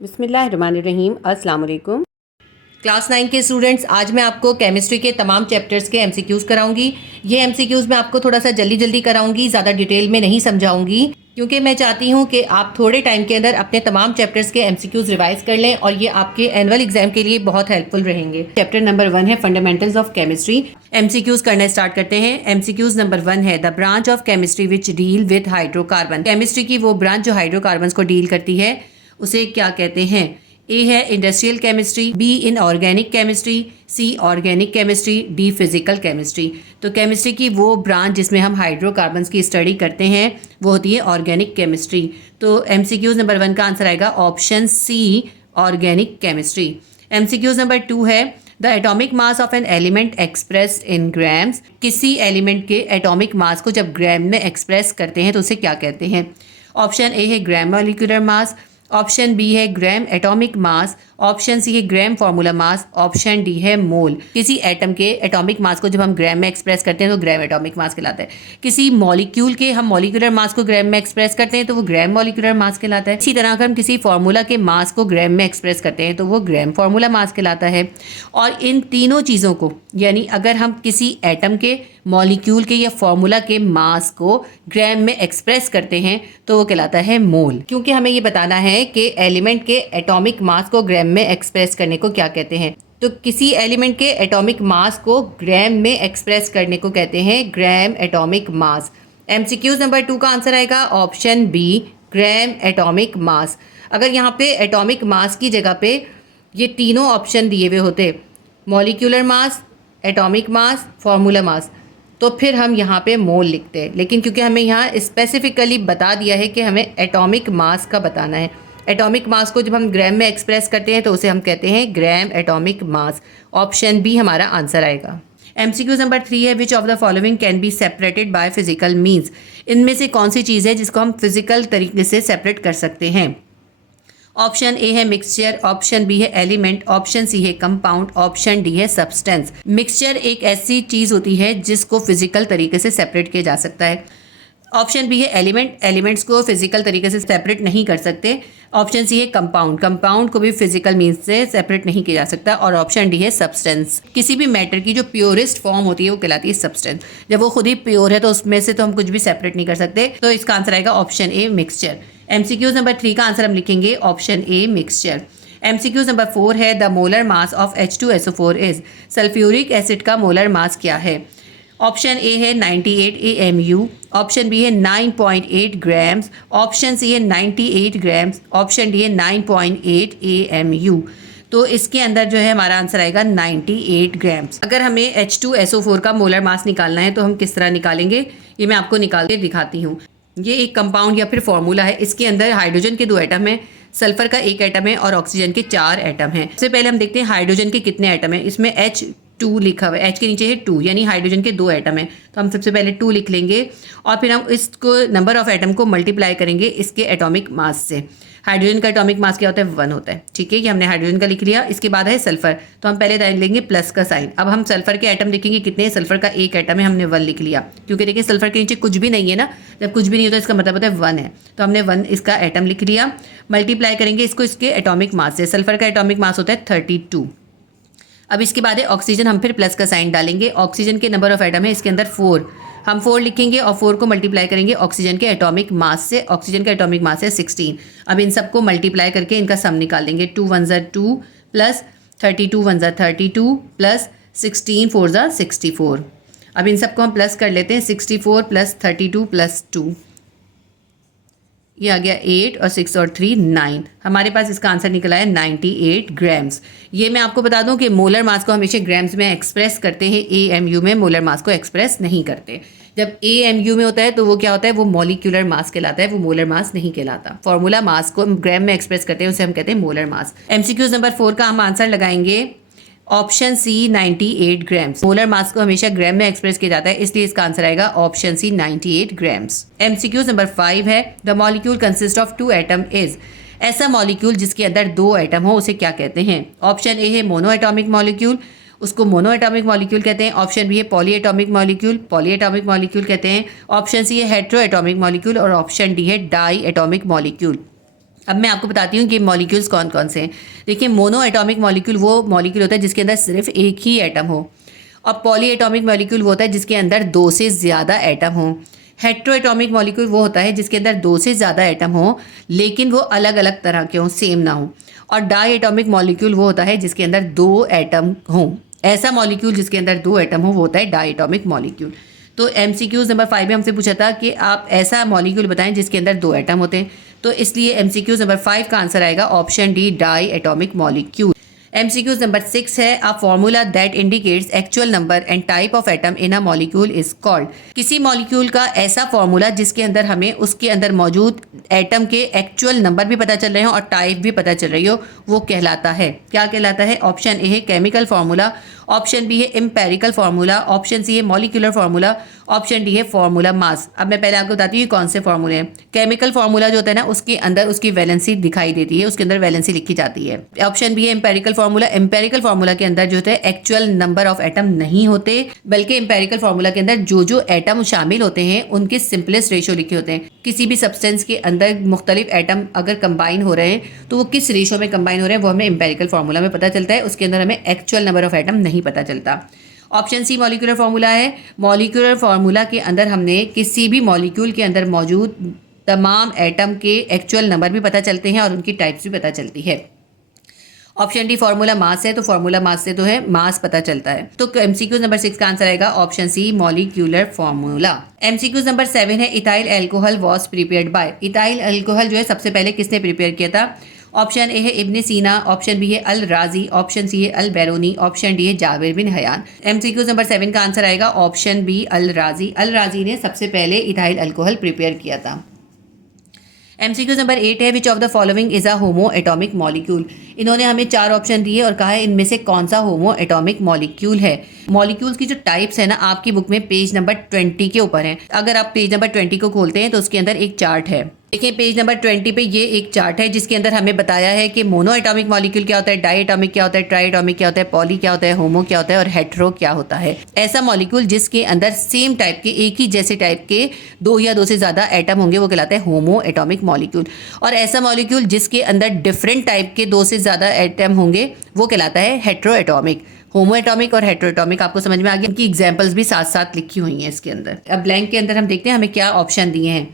बिस्मिल्लाहिर्रहमानिर्रहीम। अस्सलाम वालेकुम। क्लास 9 के स्टूडेंट्स, आज मैं आपको केमिस्ट्री के तमाम चैप्टर्स के एमसीक्यूज़ कराऊंगी। ये एमसीक्यूज़ मैं आपको थोड़ा सा जल्दी जल्दी कराऊंगी, ज़्यादा डिटेल में नहीं समझाऊंगी, क्योंकि मैं चाहती हूँ कि आप थोड़े टाइम के अंदर अपने तमाम चैप्टर्स के एमसीक्यूज़ रिवाइज कर लें और ये आपके एनुअल एग्जाम के लिए बहुत हेल्पफुल रहेंगे। चैप्टर नंबर 1 है फंडामेंटल्स ऑफ केमिस्ट्री। एमसीक्यूज़ करना स्टार्ट करते हैं। एमसीक्यूज़ नंबर 1 है the branch of chemistry which deal with hydrocarbon. Chemistry की वो ब्रांच जो हाइड्रोकार्बन को डील करती है उसे क्या कहते हैं? ए है industrial chemistry, B inorganic chemistry, C organic chemistry, D physical chemistry. तो केमिस्ट्री की वो ब्रांच जिसमें हम हाइड्रोकार्बन्स की स्टडी करते हैं वो होती है ऑर्गेनिक केमिस्ट्री। तो एमसीक्यूज नंबर 1 का आंसर आएगा option C, organic chemistry. MCQs number 2 है the atomic mass of an element expressed in grams. किसी एलिमेंट के एटॉमिक मास को जब ग्राम में एक्सप्रेस करते हैं तो उसे क्या कहते हैं? ऑप्शन ए है gram molecular mass, option B है gram atomic mass, option C है gram formula mass, option D है मोल। किसी एटम के एटॉमिक मास को जब हम ग्राम में एक्सप्रेस करते हैं तो ग्राम एटॉमिक मास कहलाता है। किसी मॉलिक्यूल के हम मॉलिक्यूलर मास को ग्राम में एक्सप्रेस करते हैं तो वो ग्राम मॉलिक्यूलर मास कहलाता है। इसी तरह अगर हम किसी फार्मूला के मास को ग्राम में एक्सप्रेस करते हैं तो वो ग्राम फार्मूला मास कहलाता है। और इन तीनों चीज़ों को, यानी अगर हम किसी एटम के, मॉलिक्यूल के या फार्मूला के मास को ग्राम में एक्सप्रेस करते हैं तो वो कहलाता है मोल। क्योंकि हमें ये बताना है कि एलिमेंट के एटॉमिक मास को ग्राम में एक्सप्रेस करने को क्या कहते हैं। तो किसी एलिमेंट के एटॉमिक मास को ग्राम में एक्सप्रेस करने को कहते हैं gram atomic mass. MCQs number 2 का आंसर आएगा option B, gram atomic mass. अगर यहाँ पे एटॉमिक मास की जगह पे ये तीनों ऑप्शन दिए हुए होते, molecular mass, atomic mass, formula mass, तो फिर हम यहाँ पे मोल लिखते हैं। लेकिन क्योंकि हमें यहाँ स्पेसिफिकली बता दिया है कि हमें एटॉमिक मास का बताना है, एटॉमिक मास को जब हम ग्राम में एक्सप्रेस करते हैं तो उसे हम कहते हैं gram atomic mass. Option B हमारा आंसर आएगा। एमसीक्यूज नंबर 3 है which of the following can be separated by physical means. इनमें से कौन सी चीज़ है जिसको हम फिजिकल तरीके से सेपरेट कर सकते हैं? ऑप्शन ए है मिक्सचर, ऑप्शन बी है एलिमेंट, ऑप्शन सी है कंपाउंड, ऑप्शन डी है सब्सटेंस। मिक्सचर एक ऐसी चीज़ होती है जिसको फिजिकल तरीके से सेपरेट किया जा सकता है। ऑप्शन बी है एलिमेंट, एलिमेंट्स को फिजिकल तरीके से सेपरेट नहीं कर सकते। ऑप्शन सी है कंपाउंड, कंपाउंड को भी फिजिकल मीन्स से सेपरेट नहीं किया जा सकता। और ऑप्शन डी है सब्सटेंस। किसी भी मैटर की जो प्योरेस्ट फॉर्म होती है वो कहलाती है सब्सटेंस। जब वो खुद ही प्योर है तो उसमें से तो हम कुछ भी सेपरेट नहीं कर सकते। तो इसका आंसर आएगा ऑप्शन ए, मिक्सचर। एमसीक्यूज नंबर 3 का आंसर हम लिखेंगे option A, mixture. MCQs number 4 है the molar mass of H2SO4 is. Sulphuric acid का मोलर मास क्या है? ऑप्शन ए है 98 AMU, ऑप्शन बी है 9.8 ग्राम्स, ऑप्शन सी है 98 ग्राम्स, ऑप्शन डी है 9.8 AMU। तो इसके अंदर जो है हमारा आंसर आएगा 98 ग्राम्स। अगर हमें H2SO4 का मोलर मास निकालना है तो हम किस तरह निकालेंगे, ये मैं आपको निकाल के दिखाती हूँ। ये एक कंपाउंड या फिर फॉर्मूला है। इसके अंदर हाइड्रोजन के 2 एटम है, सल्फर का 1 एटम है और ऑक्सीजन के 4 एटम हैं। सबसे पहले हम देखते हैं हाइड्रोजन के कितने एटम हैं। इसमें H2 लिखा हुआ है, H के नीचे है 2, यानी हाइड्रोजन के 2 एटम हैं। तो हम सबसे पहले 2 लिख लेंगे और फिर हम इसको नंबर ऑफ एटम को मल्टीप्लाई करेंगे इसके एटॉमिक मास से। हाइड्रोजन का एटॉमिक मास क्या होता है? 1 होता है। ठीक है, ये हमने हाइड्रोजन का लिख लिया। इसके बाद है सल्फर, तो हम पहले लेंगे प्लस का साइन। अब हम सल्फर के एटम लिखेंगे कितने? सल्फर का 1 एटम है, हमने 1 लिख लिया। क्योंकि देखिए सल्फर के नीचे कुछ भी नहीं है ना, जब कुछ भी नहीं होता इसका मतलब होता है 1 है। तो हमने 1 इसका एटम लिख लिया। मल्टीप्लाई करेंगे इसको इसके एटॉमिक मास से। सल्फर का एटॉमिक मास होता है 32। अब इसके बाद है ऑक्सीजन, हम फिर प्लस का साइन डालेंगे। ऑक्सीजन के नंबर ऑफ एटम है इसके अंदर 4, हम 4 लिखेंगे और 4 को मल्टीप्लाई करेंगे ऑक्सीजन के एटॉमिक मास से। ऑक्सीजन का एटॉमिक मास है 16। अब इन सबको मल्टीप्लाई करके इनका सम निकाल लेंगे। 2 1 ज़ा 2 प्लस 32 1 ज़ा 32 प्लस 16 4 ज़ा 64। अब इन सबको हम प्लस कर लेते हैं। 64 प्लस 32 प्लस 2, ये आ गया 8 और 6 और 3 9। हमारे पास इसका आंसर निकला है 98 ग्राम्स। ये मैं आपको बता दूं कि मोलर मास को हमेशा ग्राम्स में एक्सप्रेस करते हैं, AMU में मोलर मास को एक्सप्रेस नहीं करते। जब AMU में होता है तो वो क्या होता है? वो मॉलिक्यूलर मास कहलाता है, वो मोलर मास नहीं कहलाता। फॉर्मूला मास को हम ग्राम में एक्सप्रेस करते हैं, उसे हम कहते हैं मोलर मास। एमसीक्यूज नंबर 4 का हम आंसर लगाएंगे option C, 98 grams. Molar mass को हमेशा ग्राम में एक्सप्रेस किया जाता है, इसलिए इसका आंसर आएगा option C, 98 grams. MCQs number 5 है the molecule consist of 2 atom is. ऐसा मॉलिक्यूल जिसके अंदर 2 एटम हो उसे क्या कहते हैं? ऑप्शन ए है मोनो एटॉमिक मॉलिक्यूल, उसको मोनो एटॉमिक मॉलिक्यूल कहते हैं। ऑप्शन बी है poly atomic molecule, poly atomic molecule कहते हैं। ऑप्शन सी है हेट्रो एटॉमिक मॉलिक्यूल और ऑप्शन डी है डाई एटॉमिक मॉलिक्यूल। अब मैं आपको बताती हूँ कि मॉलिक्यूल्स कौन कौन से हैं। देखिए, मोनो एटॉमिक मॉलिक्यूल वो मॉलिक्यूल होता है जिसके अंदर सिर्फ एक ही एटम हो, और पॉली एटॉमिक मॉलिक्यूल वो होता है जिसके अंदर दो से ज़्यादा एटम हो। हेट्रो एटॉमिक मॉलिक्यूल वो होता है जिसके अंदर दो से ज़्यादा एटम हो लेकिन वो अलग अलग तरह के हों, सेम ना हो। और डाई एटॉमिक मॉलिक्यूल वो होता है जिसके अंदर दो एटम हों। ऐसा मॉलिक्यूल जिसके अंदर दो एटम हो वो होता है डाई एटॉमिक मॉलिक्यूल। तो MCQs नंबर 5 में हमसे पूछा था कि आप ऐसा मॉलिक्यूल बताएं जिसके अंदर दो एटम होते हैं, तो इसलिए MCQs नंबर 5 का आंसर आएगा option D, diatomic molecule. MCQs number 6 है, a formula that indicates actual number and type of atom in a molecule is called. किसी मॉलिक्यूल का ऐसा फॉर्मूला जिसके अंदर हमें उसके अंदर मौजूद एटम के एक्चुअल नंबर भी पता चल रहे हो और टाइप भी पता चल रही हो, वो कहलाता है, क्या कहलाता है? ऑप्शन ए है केमिकल फार्मूला, ऑप्शन बी है एम्पेरिकल फार्मूला, ऑप्शन सी है मॉलिक्यूलर फार्मूला, ऑप्शन डी है फार्मूला मास। अब मैं पहले आपको बताती हूँ कौन से फार्मूले हैं। केमिकल फार्मूला जो होता है ना, उसके अंदर उसकी वैलेंसी दिखाई देती है, उसके अंदर वैलेंसी लिखी जाती है। ऑप्शन बी है एम्पेरिकल फार्मूला। एम्पेरिकल फार्मूला के अंदर जो होता है एक्चुअल नंबर ऑफ एटम नहीं होते, बल्कि एम्पेरिकल फार्मूला के अंदर जो जो एटम शामिल होते हैं उनके सिंपलेस्ट रेशियो लिखे होते हैं। किसी भी सब्सटेंस के अंदर मुख्तलिफ एटम अगर कंबाइन हो रहे हैं तो वो किस रेशियो में कंबाइन हो रहे हैं वो हमें एम्पेरिकल फार्मूला में पता चलता है, उसके अंदर हमें एक्चुअल नंबर ऑफ एटम नहीं पता चलता। ऑप्शन सी मॉलिक्यूलर फार्मूला है। मॉलिक्यूलर फार्मूला के अंदर हमने किसी भी मॉलिक्यूल के अंदर मौजूद तमाम एटम के एक्चुअल नंबर भी पता चलते हैं और उनकी टाइप्स भी पता चलती है। ऑप्शन डी फार्मूला मास है, तो फार्मूला मास से तो है मास पता चलता है। तो MCQ नंबर 6 का आंसर आएगा option C, molecular formula. MCQ number 7 है, ethyl alcohol was prepared by. Ethyl alcohol जो है सबसे पहले किसने प्रिपेयर किया था? ऑप्शन ए है इब्न सीना, ऑप्शन बी है अल राजी, ऑप्शन सी है अल बैरूनी, ऑप्शन डी है Jabir bin Hayyan. MCQ number 7 का आंसर आएगा ऑप्शन बी, अल राजी। अल राजी ने सबसे पहले इथाइल अल्कोहल प्रिपेयर किया था। MCQ नंबर 8 है, which of the following is a homo atomic molecule. इन्होंने हमें 4 ऑप्शन दिए और कहा है इनमें से कौन सा होमो एटॉमिक मॉलिक्यूल है। मॉलिक्यूल्स की जो टाइप्स है ना, आपकी बुक में पेज नंबर 20 के ऊपर है। अगर आप पेज नंबर 20 को खोलते हैं तो उसके अंदर एक चार्ट है। देखिए पेज नंबर 20 पे ये एक चार्ट है जिसके अंदर हमें बताया है कि मोनो एटॉमिक मॉलिक्यूल क्या होता है, डाई एटॉमिक क्या होता है, ट्राई एटॉमिक क्या होता है, पॉली क्या होता है, होमो क्या होता है और हेट्रो क्या होता है। ऐसा मॉलिक्यूल जिसके अंदर सेम टाइप के, एक ही जैसे टाइप के दो या दो से ज़्यादा एटम होंगे वो कहलाता है होमो एटॉमिक मॉलिक्यूल। और ऐसा मॉलिक्यूल जिसके अंदर डिफरेंट टाइप के दो से ज़्यादा एटम होंगे वो कहलाता है हेट्रो एटॉमिक। होमो एटॉमिक और हेट्रो एटॉमिक आपको समझ में आ गया। इनकी एग्जाम्पल्स भी साथ साथ लिखी हुई हैं इसके अंदर। अब ब्लैंक के अंदर हम देखते हैं हमें क्या ऑप्शन दिए हैं।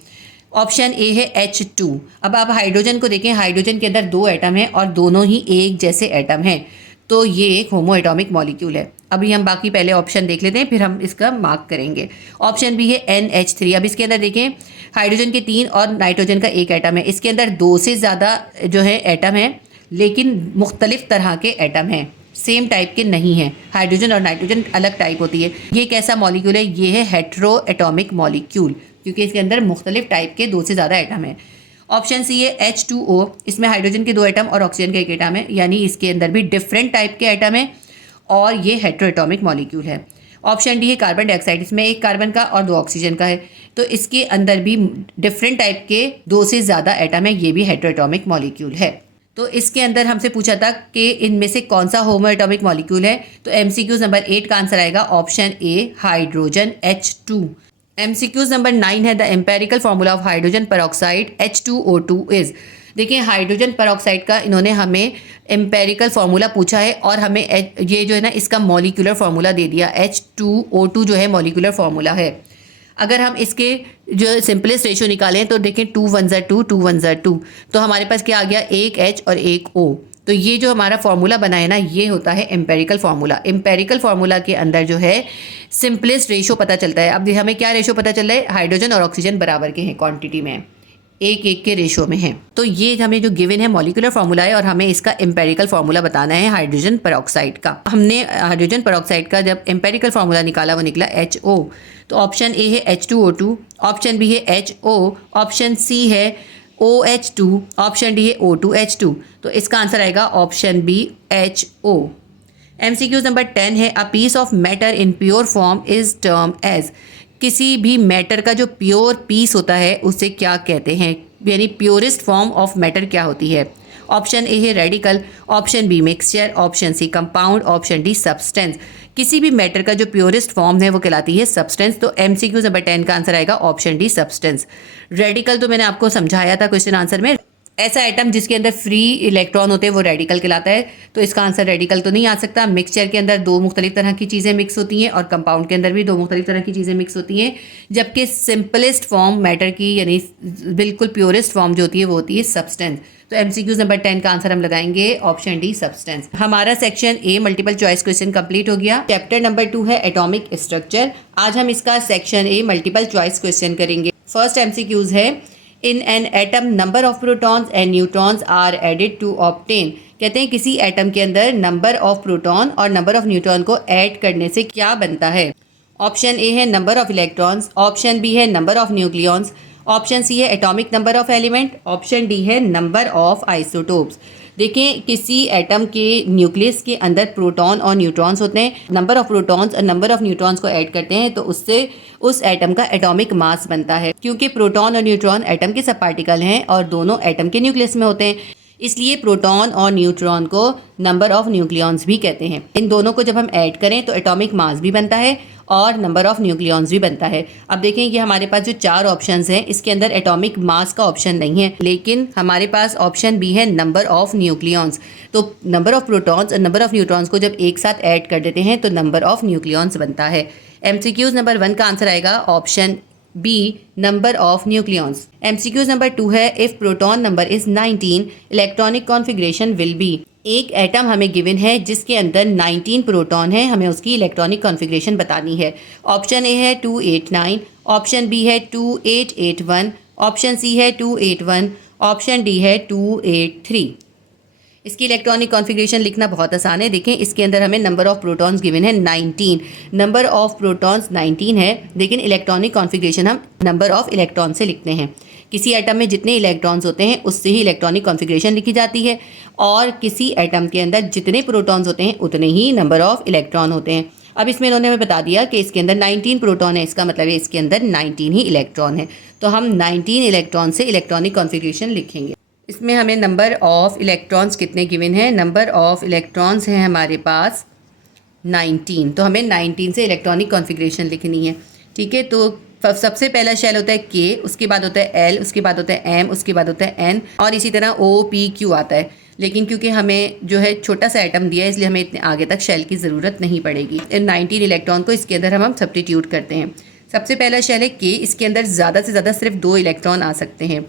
ऑप्शन ए है H2। अब आप हाइड्रोजन को देखें, हाइड्रोजन के अंदर दो एटम हैं और दोनों ही एक जैसे एटम हैं, तो ये एक होमो एटॉमिक मॉलिक्यूल है। अभी हम बाकी पहले ऑप्शन देख लेते हैं फिर हम इसका मार्क करेंगे। ऑप्शन बी है NH3। अब इसके अंदर देखें, हाइड्रोजन के 3 और नाइट्रोजन का एक एटम है। इसके अंदर दो से ज़्यादा जो है एटम है लेकिन मुख्तलिफ तरह के एटम हैं, सेम टाइप के नहीं हैं। हाइड्रोजन और नाइट्रोजन अलग टाइप होती है। ये कैसा मॉलिक्यूल है? ये है हेट्रो एटॉमिक मॉलिक्यूल, क्योंकि इसके अंदर मुख्तलिफ टाइप के दो से ज़्यादा एटम है। ऑप्शन सी है H2O। इसमें हाइड्रोजन के दो एटम और ऑक्सीजन का एक एटम है, यानी इसके अंदर भी डिफरेंट टाइप के एटम है और ये हेट्रो एटॉमिक मॉलिक्यूल है। ऑप्शन डी है कार्बन डाइऑक्साइड। इसमें एक कार्बन का और दो ऑक्सीजन का है, तो इसके अंदर भी डिफरेंट टाइप के दो से ज़्यादा एटम है, ये भी हेट्रो एटॉमिक मॉलिक्यूल है। तो इसके अंदर हमसे पूछा था कि इनमें से कौन सा होमो एटॉमिक मॉलिक्यूल है, तो MCQ नंबर 8 का आंसर आएगा option A, hydrogen H2। MCQ number 9 है, the empirical formula of hydrogen peroxide H2O2 is. देखिए हाइड्रोजन पेरोक्साइड का इन्होंने हमें एम्पेरिकल फार्मूला पूछा है और हमें ये जो है ना इसका मॉलिक्यूलर फार्मूला दे दिया। H2O2 जो है मॉलिक्यूलर फार्मूला है। अगर हम इसके जो सिंपलेस्ट रेशियो निकालें तो देखें 2 1 2 2 1 2, तो हमारे पास क्या आ गया, एक H और एक O। तो ये जो हमारा फार्मूला बना है ना, ये होता है एम्पेरिकल फार्मूला। एम्पेरिकल फार्मूला के अंदर जो है सिंपलेस्ट रेशियो पता चलता है। अब हमें क्या रेशियो पता चल रहा है, हाइड्रोजन और ऑक्सीजन बराबर के हैं क्वांटिटी में, एक एक के रेशियो में है। तो ये हमें जो गिवन है मॉलिक्यूलर फार्मूला है और हमें इसका एम्पेरिकल फार्मूला बताना है हाइड्रोजन पेरोक्साइड का। हमने हाइड्रोजन पेरोक्साइड का जब एम्पेरिकल फार्मूला निकाला वो निकला HO। तो ऑप्शन ए है H2O2, ऑप्शन बी है HO, ऑप्शन सी है OH2, ऑप्शन डी है O2H2। तो इसका आंसर आएगा option B, HO। MCQ number 10 है, a piece of matter in pure form is term as. किसी भी मैटर का जो प्योर पीस होता है उसे क्या कहते हैं, यानी प्योरेस्ट फॉर्म ऑफ मैटर क्या होती है। ऑप्शन ए है radical, option B mixture, option C compound, option D substance. किसी भी मैटर का जो प्योरेस्ट फॉर्म है वो कहलाती है सब्सटेंस। तो MCQ नंबर 10 का आंसर आएगा ऑप्शन डी, सब्सटेंस। रेडिकल तो मैंने आपको समझाया था क्वेश्चन आंसर में। ऐसा एटम जिसके अंदर फ्री इलेक्ट्रॉन होते हैं वो रेडिकल कहलाता है। तो इसका आंसर रेडिकल तो नहीं आ सकता। मिक्सचर के अंदर दो मुख्तलिफ तरह की चीज़ें मिक्स होती हैं और कंपाउंड के अंदर भी दो मुख्तलिफ तरह की चीज़ें मिक्स होती हैं, जबकि सिंपलेस्ट फॉर्म मैटर की यानी बिल्कुल प्योरेस्ट फॉर्म जो होती है वो होती है सब्सटेंस। तो MCQ नंबर 10 का आंसर हम लगाएंगे ऑप्शन डी सब्सटेंस। हमारा section A multiple choice question complete हो गया। चैप्टर नंबर 2 है एटॉमिक स्ट्रक्चर। आज हम इसका section A multiple choice question करेंगे। फर्स्ट MCQs है in an atom number of protons and neutrons are added to obtain. कहते हैं किसी एटम के अंदर नंबर ऑफ प्रोटॉन और नंबर ऑफ न्यूट्रॉन को ऐड करने से क्या बनता है। ऑप्शन ए है number of electrons, option B है number of nucleons, option C है atomic number of element, option D है नंबर ऑफ आइसोटोप्स। देखें किसी एटम के न्यूक्लियस के अंदर प्रोटॉन और न्यूट्रॉन्स होते हैं। नंबर ऑफ प्रोटॉन्स और नंबर ऑफ न्यूट्रॉन्स को ऐड करते हैं तो उससे उस एटम का एटॉमिक मास बनता है। क्योंकि प्रोटॉन और न्यूट्रॉन एटम के सब पार्टिकल हैं और दोनों एटम के न्यूक्लियस में होते हैं, इसलिए प्रोटॉन और न्यूट्रॉन को नंबर ऑफ न्यूक्लियॉन्स भी कहते हैं। इन दोनों को जब हम ऐड करें तो एटॉमिक मास भी बनता है और नंबर ऑफ न्यूक्लियॉन्स भी बनता है। अब देखें कि हमारे पास जो 4 ऑप्शंस हैं इसके अंदर एटॉमिक मास का ऑप्शन नहीं है, लेकिन हमारे पास ऑप्शन बी है नंबर ऑफ न्यूक्लियॉन्स। तो नंबर ऑफ प्रोटॉन्स और नंबर ऑफ न्यूट्रॉन्स को जब एक साथ ऐड कर देते हैं तो नंबर ऑफ न्यूक्लियॉन्स बनता है। MCQs नंबर 1 का आंसर आएगा option B number of nucleons. MCQs number 2 है if proton number is 19 electronic configuration will be. एक एटम हमें गिवन है जिसके अंदर 19 प्रोटॉन है, हमें उसकी इलेक्ट्रॉनिक कॉन्फ़िगरेशन बतानी है। ऑप्शन ए है 289, ऑप्शन बी है 2881, ऑप्शन सी है 281, ऑप्शन डी है 283। इसकी इलेक्ट्रॉनिक कॉन्फ़िगरेशन लिखना बहुत आसान है। देखें इसके अंदर हमें नंबर ऑफ प्रोटॉन्स गिवन है 19, नंबर ऑफ प्रोटॉन्स 19 है, लेकिन इलेक्ट्रॉनिक कॉन्फ़िगरेशन हम नंबर ऑफ इलेक्ट्रॉन से लिखते हैं। किसी एटम में जितने इलेक्ट्रॉन्स होते हैं उससे ही इलेक्ट्रॉनिक कॉन्फ़िगरेशन लिखी जाती है और किसी एटम के अंदर जितने प्रोटॉन्स होते हैं उतने ही नंबर ऑफ इलेक्ट्रॉन होते हैं। अब इसमें इन्होंने हमें बता दिया कि इसके अंदर 19 प्रोटॉन है, इसका मतलब है इसके अंदर 19 ही इलेक्ट्रॉन है। तो हम 19 इलेक्ट्रॉन से इलेक्ट्रॉनिक कॉन्फ़िगरेशन लिखेंगे। इसमें हमें नंबर ऑफ़ इलेक्ट्रॉन्स कितने गिवन हैं, नंबर ऑफ़ इलेक्ट्रॉन्स हैं हमारे पास 19, तो हमें 19 से इलेक्ट्रॉनिक कॉन्फ़िगरेशन लिखनी है। ठीक है, तो सबसे पहला शेल होता है K, उसके बाद होता है L, उसके बाद होता है M, उसके बाद होता है N और इसी तरह O P Q आता है। लेकिन क्योंकि हमें जो है छोटा सा एटम दिया है इसलिए हमें इतने आगे तक शेल की ज़रूरत नहीं पड़ेगी। 19 इलेक्ट्रॉन को इसके अंदर हम सब्स्टिट्यूट करते हैं। सबसे पहला शेल है K, इसके अंदर ज़्यादा से ज़्यादा सिर्फ 2 इलेक्ट्रॉन आ सकते हैं।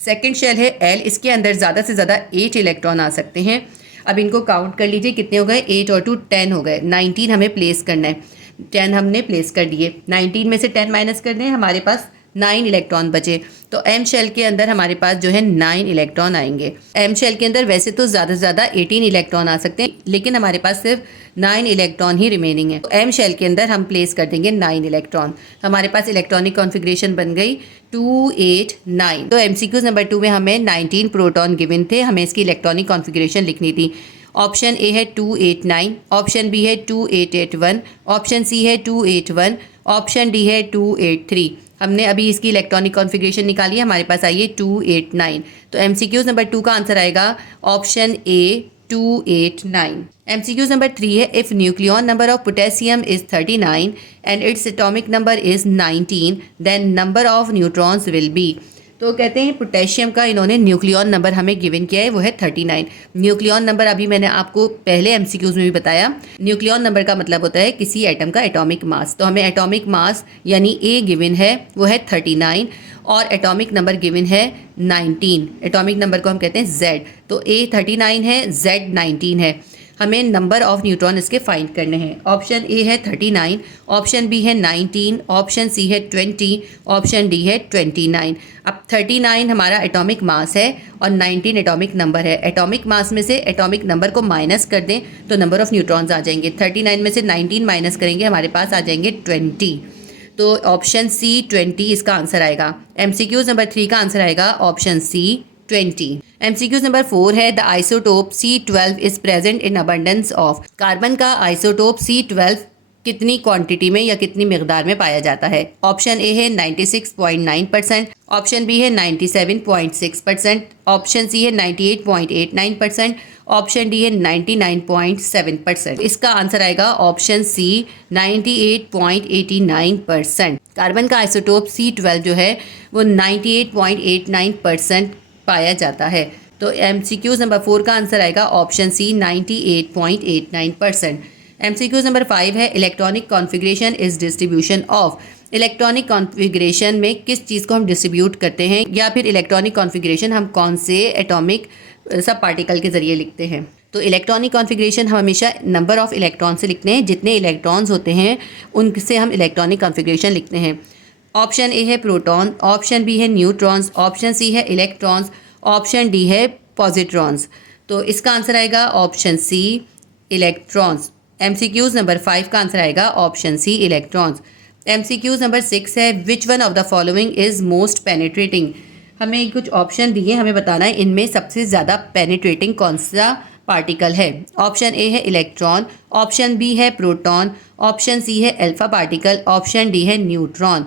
सेकेंड शेल है L, इसके अंदर ज़्यादा से ज़्यादा 8 इलेक्ट्रॉन आ सकते हैं। अब इनको काउंट कर लीजिए कितने हो गए, 8 और 2 10 हो गए। 19 हमें प्लेस करना है, 10 हमने प्लेस कर दिए। 19 में से 10 माइनस कर दें, हमारे पास 9 इलेक्ट्रॉन बचे। तो M शेल के अंदर हमारे पास जो है 9 इलेक्ट्रॉन आएंगे। M शेल के अंदर वैसे तो ज़्यादा से ज़्यादा 18 इलेक्ट्रॉन आ सकते हैं, लेकिन हमारे पास सिर्फ 9 इलेक्ट्रॉन ही रिमेनिंग है। तो M शेल के अंदर हम प्लेस कर देंगे 9 इलेक्ट्रॉन। हमारे पास इलेक्ट्रॉनिक कॉन्फ़िगरेशन बन गई 289। तो MCQ नंबर 2 में हमें 19 प्रोटॉन गिवन थे, हमें इसकी इलेक्ट्रॉनिक कॉन्फ़िगरेशन लिखनी थी। ऑप्शन ए है 289, ऑप्शन बी है 2881, ऑप्शन सी है 281, ऑप्शन डी है 283। हमने अभी इसकी इलेक्ट्रॉनिक कॉन्फ़िगरेशन निकाली है, हमारे पास आई है 289। तो MCQ नंबर 2 का आंसर आएगा ऑप्शन ए 289। MCQ नंबर 3 है if nucleon number of potassium is 39 and its atomic number is 19 then number of neutrons will be. तो कहते हैं पोटेशियम का इन्होंने न्यूक्लियॉन नंबर हमें गिवन किया है, वो है 39। न्यूक्लियॉन नंबर अभी मैंने आपको पहले MCQs में भी बताया। न्यूक्लियॉन नंबर का मतलब होता है किसी एटम का एटॉमिक मास। तो हमें एटॉमिक मास यानी A गिवन है वो है 39 और एटॉमिक नंबर गिवन है 19। एटॉमिक नंबर को हम कहते हैं Z। तो A 39 है, Z 19 है। हमें नंबर ऑफ न्यूट्रॉन इसके फाइंड करने हैं। ऑप्शन ए है 39, ऑप्शन बी है 19, ऑप्शन सी है 20, ऑप्शन डी है 29। अब 39 हमारा एटॉमिक मास है और 19 एटॉमिक नंबर है। एटॉमिक मास में से एटॉमिक नंबर को माइनस कर दें तो नंबर ऑफ न्यूट्रॉन्स आ जाएंगे। 39 में से 19 माइनस करेंगे, हमारे पास आ जाएंगे 20। तो ऑप्शन सी 20 इसका आंसर आएगा। MCQ नंबर 3 का आंसर आएगा ऑप्शन सी 20। MCQ नंबर 4 है the isotope C12 is present in abundance of. Carbon का आइसोटोप C12 कितनी क्वांटिटी में या कितनी मिकदार में पाया जाता है। ऑप्शन ए है 96.9%, ऑप्शन बी है 97.6%, ऑप्शन सी है 98.89%, ऑप्शन डी है 99.7%। इसका आंसर आएगा ऑप्शन सी 98.89%। कार्बन का आइसोटोप C12 जो है वो 98.89% पाया जाता है। तो MCQs नंबर 4 का आंसर आएगा ऑप्शन सी 98.89%। MCQs नंबर 5 है electronic configuration is distribution of. Electronic configuration में किस चीज़ को हम डिस्ट्रीब्यूट करते हैं, या फिर इलेक्ट्रॉनिक कॉन्फ़िगरेशन हम कौन से एटॉमिक सब पार्टिकल के ज़रिए लिखते हैं। तो इलेक्ट्रॉनिक कॉन्फ़िगरेशन हम हमेशा नंबर ऑफ़ इलेक्ट्रॉन से लिखते हैं, जितने इलेक्ट्रॉन्स होते हैं उनसे हम इलेक्ट्रॉनिक कॉन्फ़िगरेशन लिखते हैं। ऑप्शन ए है प्रोटॉन, ऑप्शन बी है न्यूट्रॉन्स, ऑप्शन सी है इलेक्ट्रॉन्स, ऑप्शन डी है पॉजिट्रॉन्स। तो इसका आंसर आएगा option C electrons. MCQs number 5 का आंसर आएगा option C electrons. MCQs number 6 है which one of the following is most penetrating. हमें कुछ ऑप्शन दिए, हमें बताना है इनमें सबसे ज़्यादा पेनिट्रेटिंग कौन सा पार्टिकल है। ऑप्शन ए है इलेक्ट्रॉन, ऑप्शन बी है प्रोटॉन, ऑप्शन सी है अल्फा पार्टिकल, ऑप्शन डी है न्यूट्रॉन।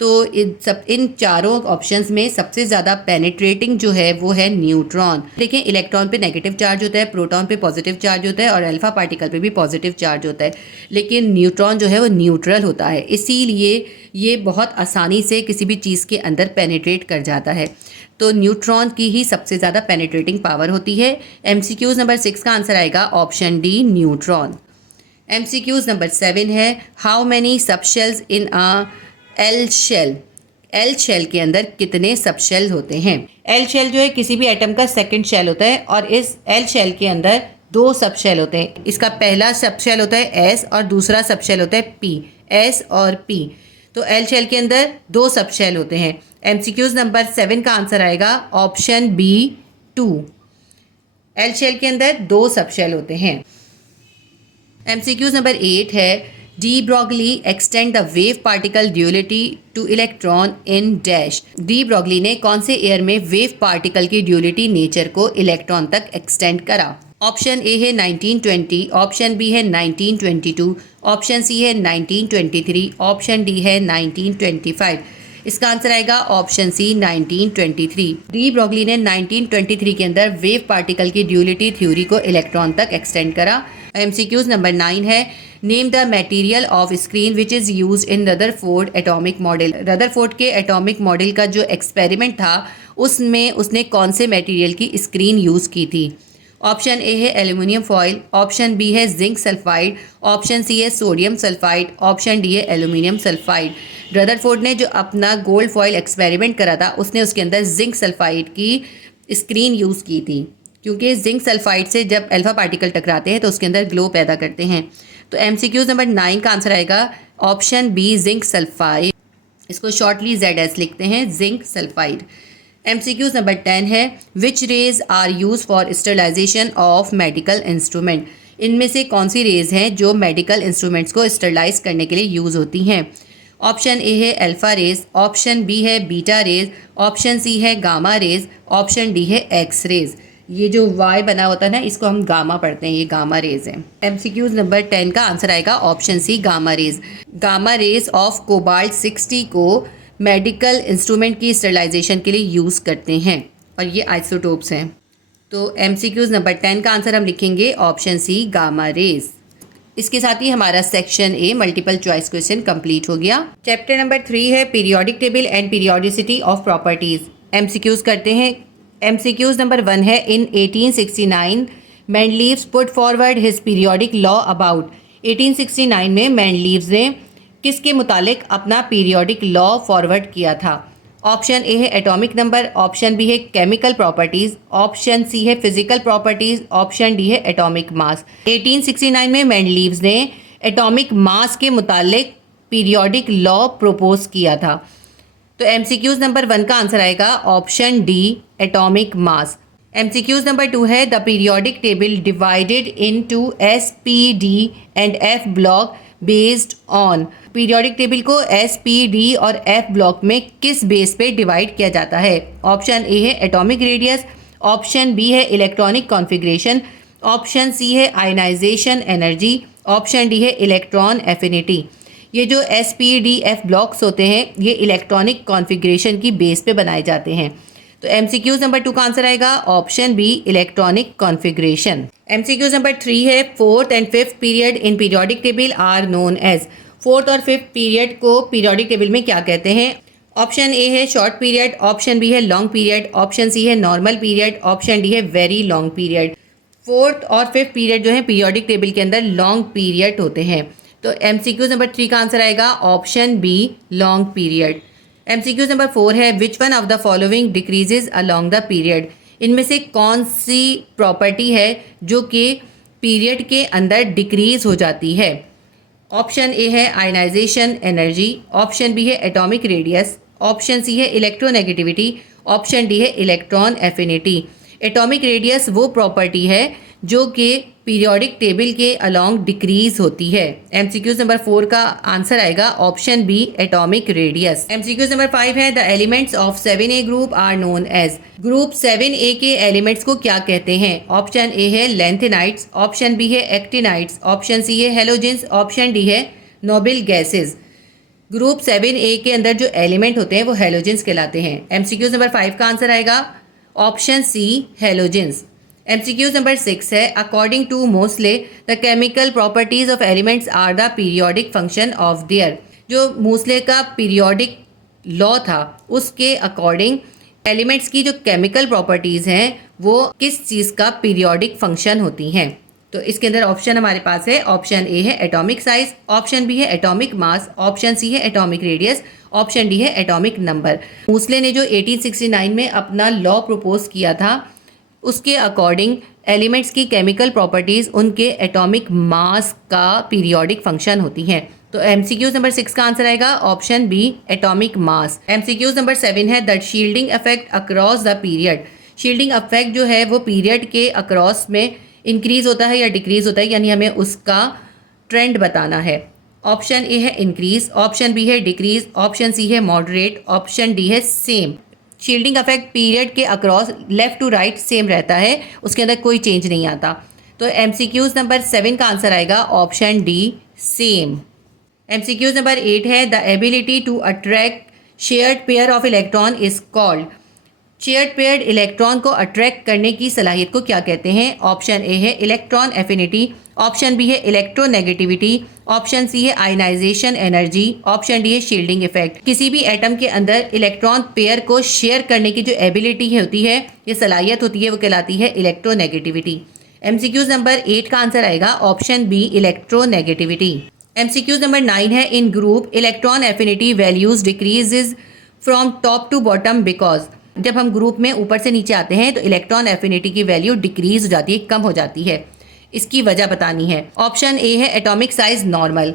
तो इन चारों ऑप्शंस में सबसे ज़्यादा पेनिट्रेटिंग जो है वो है न्यूट्रॉन। देखिए इलेक्ट्रॉन पे नेगेटिव चार्ज होता है, प्रोटॉन पे पॉजिटिव चार्ज होता है और अल्फा पार्टिकल पे भी पॉजिटिव चार्ज होता है, लेकिन न्यूट्रॉन जो है वो न्यूट्रल होता है, इसीलिए ये बहुत आसानी से किसी भी चीज़ के अंदर पेनिट्रेट कर जाता है। तो न्यूट्रॉन की ही सबसे ज़्यादा पेनिट्रेटिंग पावर होती है। MCQs नंबर 6 का आंसर आएगा option D neutron. MCQs number 7 है how many subshells in a L shell. L shell के अंदर कितने सबशेल होते हैं। एल शेल जो है किसी भी एटम का सेकंड शेल होता है और इस एल शेल के अंदर 2 सबशेल होते हैं। इसका पहला सबशेल होता है S और दूसरा सबशेल होता है P, S और P। तो एल शेल के अंदर 2 सबशेल होते हैं। MCQs नंबर 7 का आंसर आएगा ऑप्शन बी 2। एल शेल के अंदर 2 सबशेल होते हैं। MCQs नंबर 8 है de Broglie extend the wave particle duality two electron in dash. De Broglie ने कौन से ईयर में वेव पार्टिकल की ड्यूलिटी नेचर को इलेक्ट्रॉन तक एक्सटेंड करा। ऑप्शन ए है 1920, ऑप्शन बी है 1922, ऑप्शन सी है 1923, ऑप्शन डी है 1925। इसका आंसर आएगा ऑप्शन सी 1923। डी ब्रॉगली ने 1923 के अंदर वेव पार्टिकल की ड्यूलिटी थ्योरी को इलेक्ट्रॉन तक एक्सटेंड करा। MCQs नंबर 9 है name the material of screen which is use in Rutherford atomic model. Rutherford के एटॉमिक मॉडल का जो एक्सपेरिमेंट था उसमें उसने कौन से मटेरियल की स्क्रीन यूज़ की थी। ऑप्शन ए है एल्यूमिनियम फॉइल, ऑप्शन बी है जिंक सल्फाइड, ऑप्शन सी है सोडियम सल्फाइड, ऑप्शन डी है एल्यूमिनियम सल्फाइड। रदरफोर्ड ने जो अपना गोल्ड फॉइल एक्सपेरिमेंट करा था उसने उसके अंदर जिंक सल्फाइड की स्क्रीन यूज़ की थी, क्योंकि जिंक सल्फाइड से जब अल्फा पार्टिकल टकराते हैं तो उसके अंदर ग्लो पैदा करते हैं। तो MCQs नंबर 9 का आंसर आएगा ऑप्शन बी जिंक सल्फाइड। इसको शॉर्टली ZS लिखते हैं, जिंक सल्फाइड। MCQs नंबर 10 है which rays are use for sterilisation of medical instrument. इनमें से कौन सी रेज हैं जो मेडिकल इंस्ट्रूमेंट्स को स्टरलाइज करने के लिए यूज़ होती हैं। ऑप्शन ए है अल्फा रेज, ऑप्शन बी है बीटा रेज, ऑप्शन सी है गामा रेज, ऑप्शन डी है एक्स रेज। ये जो Y बना होता है ना, इसको हम गामा पढ़ते हैं, ये गामा रेज है। MCQs नंबर 10 का आंसर आएगा option C gamma rays. Gamma rays of cobalt 60 को मेडिकल इंस्ट्रूमेंट की स्टरलाइजेशन के लिए यूज़ करते हैं और ये आइसोटोप्स हैं। तो MCQs नंबर 10 का आंसर हम लिखेंगे ऑप्शन सी गामा रेज। इसके साथ ही हमारा section A multiple choice question complete हो गया। चैप्टर नंबर 3 है periodic table and periodicity of properties. MCQs करते हैं। MCQs नंबर 1 है इन 1869 Mendeleev's put forward his periodic law about. 1869 में मेंडलीव्स ने किसके मुतालिक अपना पीरियोडिक लॉ फॉरवर्ड किया था। ऑप्शन ए है एटॉमिक नंबर, ऑप्शन बी है केमिकल प्रॉपर्टीज, ऑप्शन सी है फिजिकल प्रॉपर्टीज, ऑप्शन डी है एटॉमिक मास। 1869 में मेंडलीव्स ने एटॉमिक मास के मुतालिक पीरियोडिक लॉ प्रपोज किया था। तो MCQs नंबर 1 का आंसर आएगा option D atomic mass. MCQs number 2 है the periodic table divided into SPD and F block based on. Periodic table को SPD और F ब्लॉक में किस बेस पे डिवाइड किया जाता है। ऑप्शन ए है एटॉमिक रेडियस, ऑप्शन बी है इलेक्ट्रॉनिक कॉन्फ़िगरेशन, ऑप्शन सी है आयनाइजेशन एनर्जी, ऑप्शन डी है इलेक्ट्रॉन एफिनिटी। ये जो SPDF ब्लॉक्स होते हैं ये इलेक्ट्रॉनिक कॉन्फ़िगरेशन की बेस पे बनाए जाते हैं। तो MCQs नंबर 2 का आंसर आएगा option B electronic configuration. MCQs number 3 है 4th and 5th period in periodic table are known as. 4th और 5th पीरियड को पीरियोडिक टेबल में क्या कहते हैं। ऑप्शन ए है शॉर्ट पीरियड, ऑप्शन बी है लॉन्ग पीरियड, ऑप्शन सी है नॉर्मल पीरियड, ऑप्शन डी है वेरी लॉन्ग पीरियड। फोर्थ और फिफ्थ पीरियड जो है पीरियोडिक टेबल के अंदर लॉन्ग पीरियड होते हैं। तो MCQ नंबर 3 का आंसर आएगा option B long period. MCQ number 4 है which one of the following decreases along the period. इनमें से कौन सी प्रॉपर्टी है जो कि पीरियड के अंदर डिक्रीज हो जाती है। ऑप्शन ए है आयनाइजेशन एनर्जी, ऑप्शन बी है एटॉमिक रेडियस, ऑप्शन सी है इलेक्ट्रोनेगेटिविटी, ऑप्शन डी है इलेक्ट्रॉन एफिनिटी। एटॉमिक रेडियस वो प्रॉपर्टी है जो कि पीरियोडिक टेबल के अलोंग डिक्रीज होती है। MCQ नंबर 4 का आंसर आएगा option B atomic radius. MCQ number 5 है the elements of 7A group are known as. Group 7A के एलिमेंट्स को क्या कहते हैं। ऑप्शन ए है लेंथेनाइट्स, ऑप्शन बी है एक्टिनाइट्स, ऑप्शन सी है हेलोजेंस, ऑप्शन डी है नोबल गैसेज। ग्रुप 7A के अंदर जो एलिमेंट होते हैं वो हेलोजेंस कहलाते हैं। MCQ नंबर 5 का आंसर आएगा option C halogens. MCQ number 6 है according to Moseley the chemical properties of elements are the periodic function of their. जो मोस्ले का पीरियोडिक लॉ था उसके अकॉर्डिंग एलिमेंट्स की जो केमिकल प्रॉपर्टीज हैं वो किस चीज़ का पीरियोडिक फंक्शन होती हैं। तो इसके अंदर ऑप्शन हमारे पास है ऑप्शन ए है एटॉमिक साइज, ऑप्शन बी है एटॉमिक मास, ऑप्शन सी है एटॉमिक रेडियस, ऑप्शन डी है एटॉमिक नंबर। मोस्ले ने जो 1869 में अपना लॉ प्रपोज किया था उसके अकॉर्डिंग एलिमेंट्स की केमिकल प्रॉपर्टीज़ उनके एटॉमिक मास का पीरियोडिक फंक्शन होती हैं। तो MCQ नंबर 6 का आंसर आएगा option B atomic mass. MCQ number 7 है the shielding effect across the period. Shielding effect जो है वो पीरियड के अक्रॉस में इंक्रीज होता है या डिक्रीज होता है, यानी हमें उसका ट्रेंड बताना है। ऑप्शन ए है इंक्रीज, ऑप्शन बी है डिक्रीज, ऑप्शन सी है मॉडरेट, ऑप्शन डी है सेम। शील्डिंग इफेक्ट पीरियड के across left to right same रहता है, उसके अंदर कोई चेंज नहीं आता। तो MCQ नंबर 7 का आंसर आएगा option D same. MCQ number 8 है the ability to attract shared pair of electron is called. Shared paired electron को अट्रैक्ट करने की सलाहियत को क्या कहते हैं। ऑप्शन ए है इलेक्ट्रॉन एफिनिटी, ऑप्शन बी है इलेक्ट्रोनेगेटिविटी, ऑप्शन सी है आयनाइजेशन एनर्जी, ऑप्शन डी है शील्डिंग इफेक्ट। किसी भी एटम के अंदर इलेक्ट्रॉन पेयर को शेयर करने की जो एबिलिटी होती है, ये सलाहियत होती है, वो कहलाती है इलेक्ट्रोनेगेटिविटी। MCQ नंबर 8 का आंसर आएगा option B electronegativity. MCQ number 9 है in group electron affinity values decreases from top to bottom because. जब हम ग्रुप में ऊपर से नीचे आते हैं तो इलेक्ट्रॉन एफिनिटी की वैल्यू डिक्रीज हो जाती है, कम हो जाती है। इसकी वजह बतानी है। ऑप्शन ए है atomic size normal,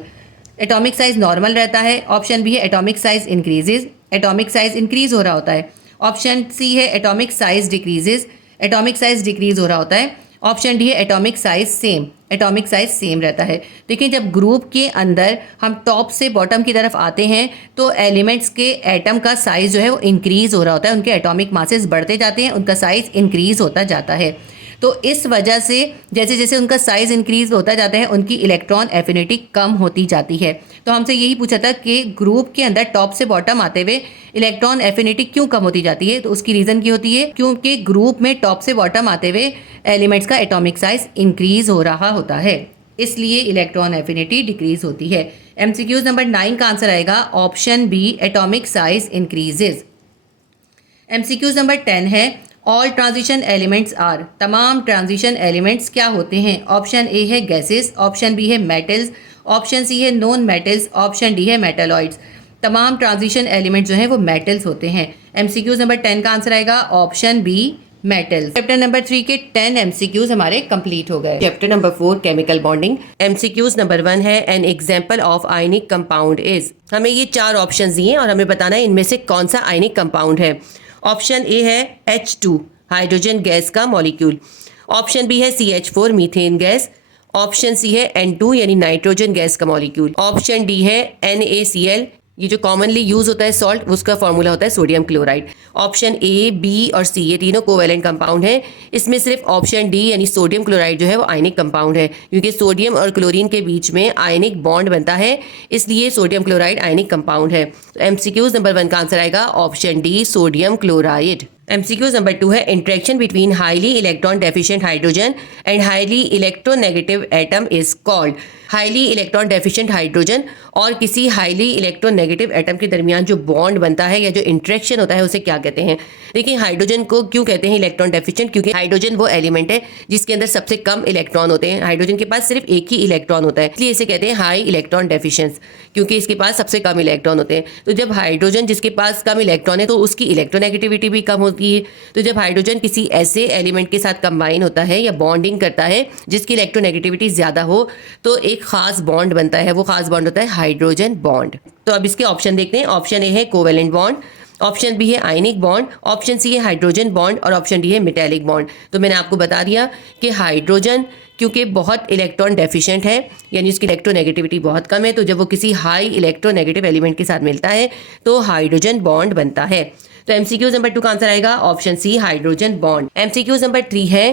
atomic size normal रहता है। ऑप्शन बी है atomic size increases, atomic size increase हो रहा होता है। ऑप्शन सी है atomic size decreases, atomic size decrease हो रहा होता है। ऑप्शन डी है atomic size same, atomic size same रहता है। देखिए जब ग्रुप के अंदर हम टॉप से बॉटम की तरफ आते हैं तो एलिमेंट्स के एटम का साइज जो है वो इंक्रीज हो रहा होता है, उनके एटॉमिक मासेस बढ़ते जाते हैं, उनका साइज इंक्रीज होता जाता है। तो इस वजह से जैसे जैसे उनका साइज इंक्रीज होता जाता है उनकी इलेक्ट्रॉन एफिनिटी कम होती जाती है। तो हमसे यही पूछा था कि ग्रुप के अंदर टॉप से बॉटम आते हुए इलेक्ट्रॉन एफिनिटी क्यों कम होती जाती है। तो उसकी रीज़न की होती है क्योंकि ग्रुप में टॉप से बॉटम आते हुए एलिमेंट्स का एटॉमिक साइज इंक्रीज हो रहा होता है, इसलिए इलेक्ट्रॉन एफिनिटी डिक्रीज होती है। MCQ नंबर 9 का आंसर आएगा option B atomic size increases. MCQ number 10 है ऑल ट्रांजिशन एलिमेंट्स आर। तमाम ट्रांजिशन एलिमेंट्स क्या होते हैं। ऑप्शन ए है गैसेस, ऑप्शन बी है मेटल्स, ऑप्शन सी है नॉन मेटल्स, ऑप्शन डी है मेटालॉइड्स। तमाम ट्रांजिशन एलिमेंट्स जो हैं वो मेटल्स होते हैं। MCQ नंबर 10 का आंसर आएगा option B metals. Chapter number 3 के 10 MCQs हमारे कंप्लीट हो गए। Chapter number 4 chemical bonding. MCQs number 1 है an example of ionic compound is. हमें ये 4 ऑप्शन दिए और हमें बताना है इनमें से कौन सा आयनिक कंपाउंड है। ऑप्शन ए है H2 हाइड्रोजन गैस का मॉलिक्यूल, ऑप्शन बी है CH4 methane gas, option C है N2 यानी नाइट्रोजन गैस का मॉलिक्यूल, ऑप्शन डी है NaCl, ये जो कॉमनली यूज होता है सॉल्ट, उसका फॉर्मूला होता है sodium chloride. Option A, B और सी ये तीनों कोवेलेंट कंपाउंड हैं। इसमें सिर्फ ऑप्शन डी यानी सोडियम क्लोराइड जो है वो आयनिक कंपाउंड है, क्योंकि सोडियम और क्लोरीन के बीच में आयनिक बॉन्ड बनता है, इसलिए सोडियम क्लोराइड आयनिक कंपाउंड है। तो MCQ नंबर 1 का आंसर आएगा option D sodium chloride. MCQ number 2 है interaction between highly electron deficient hydrogen and highly electronegative atom is called. Highly electron deficient hydrogen और किसी हाईली इलेक्ट्रोनेगेटिव एटम के दरमियान जो बॉन्ड बनता है या जो इंटरेक्शन होता है उसे क्या कहते हैं। देखिए हाइड्रोजन को क्यों कहते हैं इलेक्ट्रॉन डेफिशिएंट, क्योंकि हाइड्रोजन वो एलिमेंट है जिसके अंदर सबसे कम इलेक्ट्रॉन होते हैं। हाइड्रोजन के पास सिर्फ एक ही इलेक्ट्रॉन होता है, इसलिए इसे कहते हैं हाई इलेक्ट्रॉन डेफिशिएंस, क्योंकि इसके पास सबसे कम इलेक्ट्रॉन होते हैं। तो जब हाइड्रोजन जिसके पास कम इलेक्ट्रॉन है तो उसकी इलेक्ट्रोनेगेटिविटी भी कम होती है। तो जब हाइड्रोजन किसी ऐसे एलिमेंट के साथ कंबाइन होता है या बॉन्डिंग करता है जिसकी इलेक्ट्रोनेगेटिविटी ज्यादा हो तो एक खास बॉन्ड बनता है, वो खास बॉन्ड होता है हाइड्रोजन बॉन्ड। तो अब इसके ऑप्शन देखते हैं। ऑप्शन ए है कोवेलेंट बॉन्ड, ऑप्शन बी है आयनिक बॉन्ड, ऑप्शन सी है हाइड्रोजन बॉन्ड और ऑप्शन डी है मेटेलिक बॉन्ड। तो मैंने आपको बता दिया कि हाइड्रोजन क्योंकि बहुत इलेक्ट्रॉन डेफिशिएंट है यानी उसकी इलेक्ट्रोनेगेटिविटी बहुत कम है, तो जब वो किसी हाई इलेक्ट्रोनेगेटिव एलिमेंट के साथ मिलता है तो हाइड्रोजन बॉन्ड बनता है। तो एमसीक्यू नंबर 2 का आंसर आएगा option C hydrogen bond. MCQ number 3 है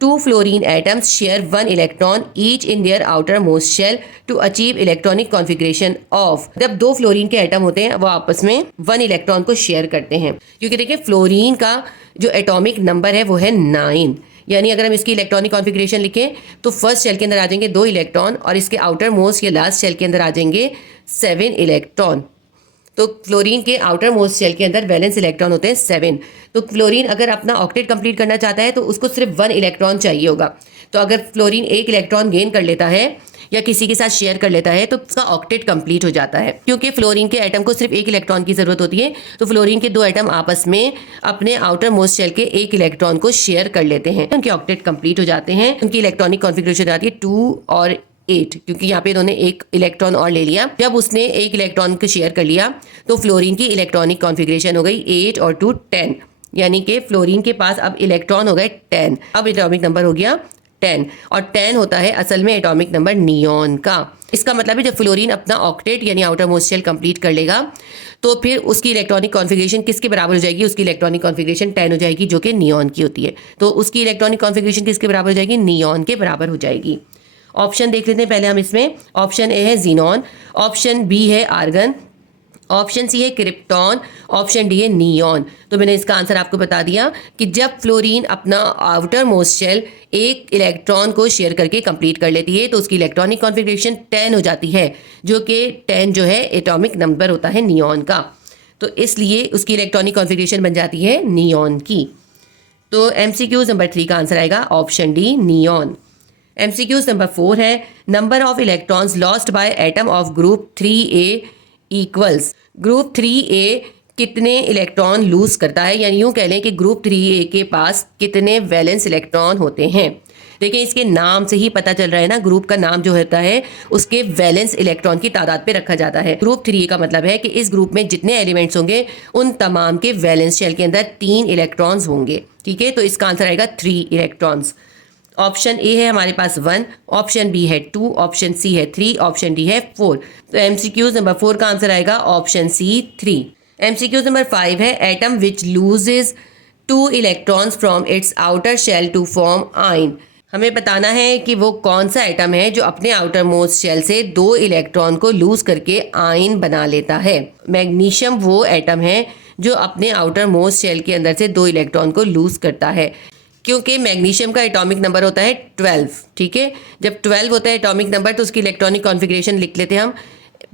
2 fluorine atoms share 1 electron each in their outermost shell to achieve electronic configuration of. जब 2 फ्लोरीन के एटम होते हैं वो आपस में 1 इलेक्ट्रॉन को शेयर करते हैं, क्योंकि देखिए फ्लोरीन का जो एटॉमिक नंबर है वो है 9, यानी अगर हम इसकी इलेक्ट्रॉनिक कॉन्फ़िगरेशन लिखें तो फर्स्ट शेल के अंदर आ जाएंगे 2 इलेक्ट्रॉन और इसके आउटर मोस्ट या लास्ट शेल के अंदर आ जाएंगे 7 इलेक्ट्रॉन। तो फ्लोरीन के आउटर मोस्ट शेल के अंदर वैलेंस इलेक्ट्रॉन होते हैं 7। तो फ्लोरीन अगर अपना ऑक्टेट कंप्लीट करना चाहता है तो उसको सिर्फ 1 इलेक्ट्रॉन चाहिए होगा। तो अगर फ्लोरीन 1 इलेक्ट्रॉन गेन कर लेता है या किसी के साथ शेयर कर लेता है तो उसका ऑक्टेट कंप्लीट हो जाता है। क्योंकि फ्लोरीन के एटम को सिर्फ 1 इलेक्ट्रॉन की जरूरत होती है, तो फ्लोरीन के 2 एटम आपस में अपने आउटर मोस्ट शेल के 1 इलेक्ट्रॉन को शेयर कर लेते हैं, उनके ऑक्टेट कंप्लीट हो जाते हैं। उनकी इलेक्ट्रॉनिक कॉन्फ़िगरेशन हो जाती है 2 और 8, क्योंकि यहाँ पे इन्होंने 1 इलेक्ट्रॉन और ले लिया। जब उसने 1 इलेक्ट्रॉन को शेयर कर लिया तो फ्लोरीन की इलेक्ट्रॉनिक कॉन्फ़िगरेशन हो गई 8 और 2 10, यानी कि फ्लोरीन के पास अब इलेक्ट्रॉन हो गए 10। अब एटॉमिक नंबर हो गया 10 और 10 होता है असल में एटॉमिक नंबर नियॉन का। इसका मतलब है जब फ्लोरीन अपना ऑक्टेट यानी आउटर मोस्ट शेल कंप्लीट कर लेगा तो फिर उसकी इलेक्ट्रॉनिक कॉन्फ़िगरेशन किसके बराबर हो जाएगी? उसकी इलेक्ट्रॉनिक कॉन्फ़िगरेशन 10 हो जाएगी, जो कि नियॉन की होती है। तो उसकी इलेक्ट्रॉनिक कॉन्फ़िगरेशन किसके बराबर हो जाएगी? नियॉन के बराबर हो जाएगी। ऑप्शन देख लेते हैं पहले हम इसमें। ऑप्शन ए है जीनॉन, ऑप्शन बी है आर्गन, ऑप्शन सी है क्रिप्टॉन, ऑप्शन डी है नियॉन। तो मैंने इसका आंसर आपको बता दिया कि जब फ्लोरीन अपना आउटर मोस्ट शेल 1 इलेक्ट्रॉन को शेयर करके कंप्लीट कर लेती है तो उसकी इलेक्ट्रॉनिक कॉन्फ़िगरेशन 10 हो जाती है, जो कि 10 जो है एटॉमिक नंबर होता है नियॉन का। तो इसलिए उसकी इलेक्ट्रॉनिक कॉन्फ़िगरेशन बन जाती है नियॉन की। तो एमसीक्यूज नंबर 3 का आंसर आएगा option D neon. MCQs number 4 है number of electrons lost by atom of group 3A equals. Group 3A कितने इलेक्ट्रॉन लूज करता है, यानी यूं कह लें कि ग्रुप 3A के पास कितने वैलेंस इलेक्ट्रॉन होते हैं। देखिए इसके नाम से ही पता चल रहा है ना, ग्रुप का नाम जो होता है उसके वैलेंस इलेक्ट्रॉन की तादाद पे रखा जाता है। ग्रुप 3A का मतलब है कि इस ग्रुप में जितने एलिमेंट्स होंगे उन तमाम के वैलेंस शेल के अंदर 3 इलेक्ट्रॉन्स होंगे। ठीक है, तो इसका आंसर आएगा 3 इलेक्ट्रॉन्स। ऑप्शन ए है हमारे पास 1, ऑप्शन बी है 2, ऑप्शन सी है 3, ऑप्शन डी है 4। तो एमसीक्यूज नंबर 4 का आंसर आएगा ऑप्शन सी 3। एमसीक्यूज नंबर 5 है atom which loses 2 electrons from its outer shell to form ion. हमें बताना है कि वो कौन सा एटम है जो अपने आउटर मोस्ट शेल से 2 इलेक्ट्रॉन को लूज करके आयन बना लेता है। मैग्नीशियम वो एटम है जो अपने आउटर मोस्ट शेल के अंदर से 2 इलेक्ट्रॉन को लूज करता है, क्योंकि मैग्नीशियम का एटॉमिक नंबर होता है 12। ठीक है, जब 12 होता है एटॉमिक नंबर तो उसकी इलेक्ट्रॉनिक कॉन्फ़िगरेशन लिख लेते हैं हम।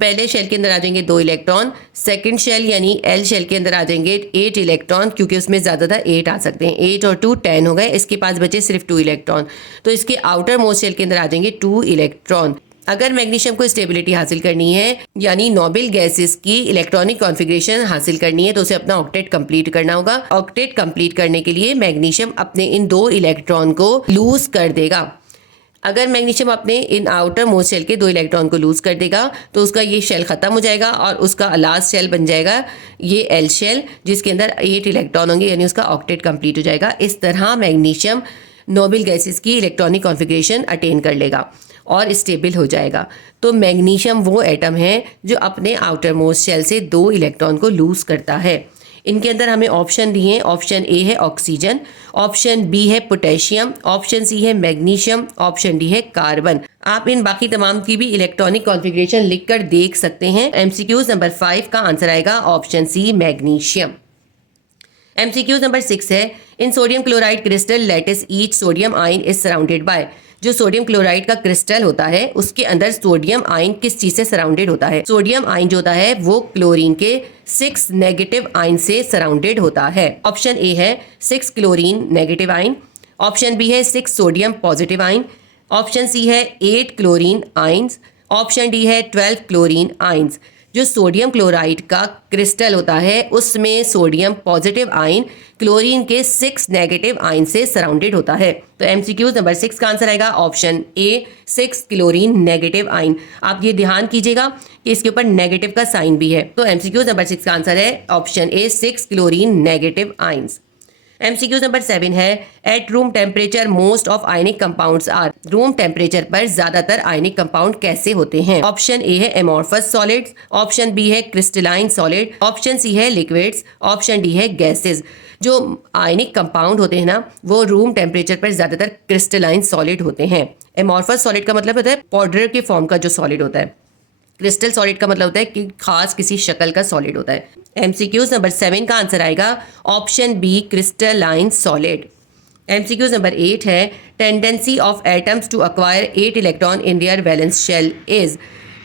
पहले शेल के अंदर आ जाएंगे 2 इलेक्ट्रॉन, सेकंड शेल यानी एल शेल के अंदर आ जाएंगे 8 इलेक्ट्रॉन, क्योंकि उसमें ज़्यादातर 8 आ सकते हैं। 8 और 2 10 हो गए, इसके पास बचे सिर्फ 2 इलेक्ट्रॉन, तो इसके आउटर मोस्ट शेल के अंदर आ जाएंगे 2 इलेक्ट्रॉन। अगर मैग्नीशियम को स्टेबिलिटी हासिल करनी है यानी नोबेल गैसेस की इलेक्ट्रॉनिक कॉन्फ़िगरेशन हासिल करनी है तो उसे अपना ऑक्टेट कंप्लीट करना होगा। ऑक्टेट कंप्लीट करने के लिए मैग्नीशियम अपने इन 2 इलेक्ट्रॉन को लूज कर देगा। अगर मैग्नीशियम अपने इन आउटर मोस्ट शेल के 2 इलेक्ट्रॉन को लूज कर देगा तो उसका ये शेल ख़त्म हो जाएगा और उसका लास्ट शेल बन जाएगा ये एल शेल, जिसके अंदर 8 इलेक्ट्रॉन होंगे, यानी उसका ऑक्टेट कंप्लीट हो जाएगा। इस तरह मैग्नीशियम नोबेल गैसेस की इलेक्ट्रॉनिक कॉन्फ़िगरेशन अटेन कर लेगा और स्टेबल हो जाएगा। तो मैग्नीशियम वो एटम है जो अपने आउटर मोस्ट शेल से 2 इलेक्ट्रॉन को लूज करता है। इनके अंदर हमें ऑप्शन दिए हैं। ऑप्शन ए है ऑक्सीजन, ऑप्शन बी है पोटेशियम, ऑप्शन सी है मैग्नीशियम, ऑप्शन डी है कार्बन। आप इन बाकी तमाम की भी इलेक्ट्रॉनिक कॉन्फ़िगरेशन लिखकर देख सकते हैं। एमसीक्यूज नंबर 5 का आंसर आएगा option C magnesium. MCQ number 6 है, in sodium chloride crystal lattice each sodium ion is surrounded by. जो सोडियम क्लोराइड का क्रिस्टल होता है उसके अंदर सोडियम आयन किस चीज से सराउंडेड होता है? सोडियम आयन जो होता है वो क्लोरीन के 6 नेगेटिव आयन से सराउंडेड होता है। ऑप्शन ए है 6 chlorine negative ion, option B है 6 sodium positive ion, option C है 8 क्लोरीन आयंस, ऑप्शन डी है 12 क्लोरीन आयंस। जो सोडियम क्लोराइड का क्रिस्टल होता है उसमें सोडियम पॉजिटिव आयन क्लोरीन के 6 नेगेटिव आयन से सराउंडेड होता है। तो MCQ नंबर 6 का आंसर आएगा option A 6 chlorine negative ion. आप ये ध्यान कीजिएगा कि इसके ऊपर नेगेटिव का साइन भी है। तो MCQ नंबर 6 का आंसर है option A 6 chlorine negative ions. MCQ number 7 है, at room temperature most of ionic compounds are. Room temperature पर ज्यादातर आयनिक कंपाउंड कैसे होते हैं? ऑप्शन ए है एमोर्फस सॉलिड्स, ऑप्शन बी है क्रिस्टलाइन सॉलिड, ऑप्शन सी है लिक्विड्स, ऑप्शन डी है गैसेस। जो आयनिक कंपाउंड होते हैं ना वो रूम टेम्परेचर पर ज्यादातर क्रिस्टलाइन सॉलिड होते हैं। एमोर्फस सॉलिड का मतलब होता है पाउडर के फॉर्म का जो सॉलिड होता है। क्रिस्टल सॉलिड का मतलब होता है कि खास किसी शक्ल का सॉलिड होता है। MCQ नंबर 7 का आंसर आएगा option B crystalline solid. MCQ number 8 है, tendency of atoms to acquire 8 electron in their valence shell is.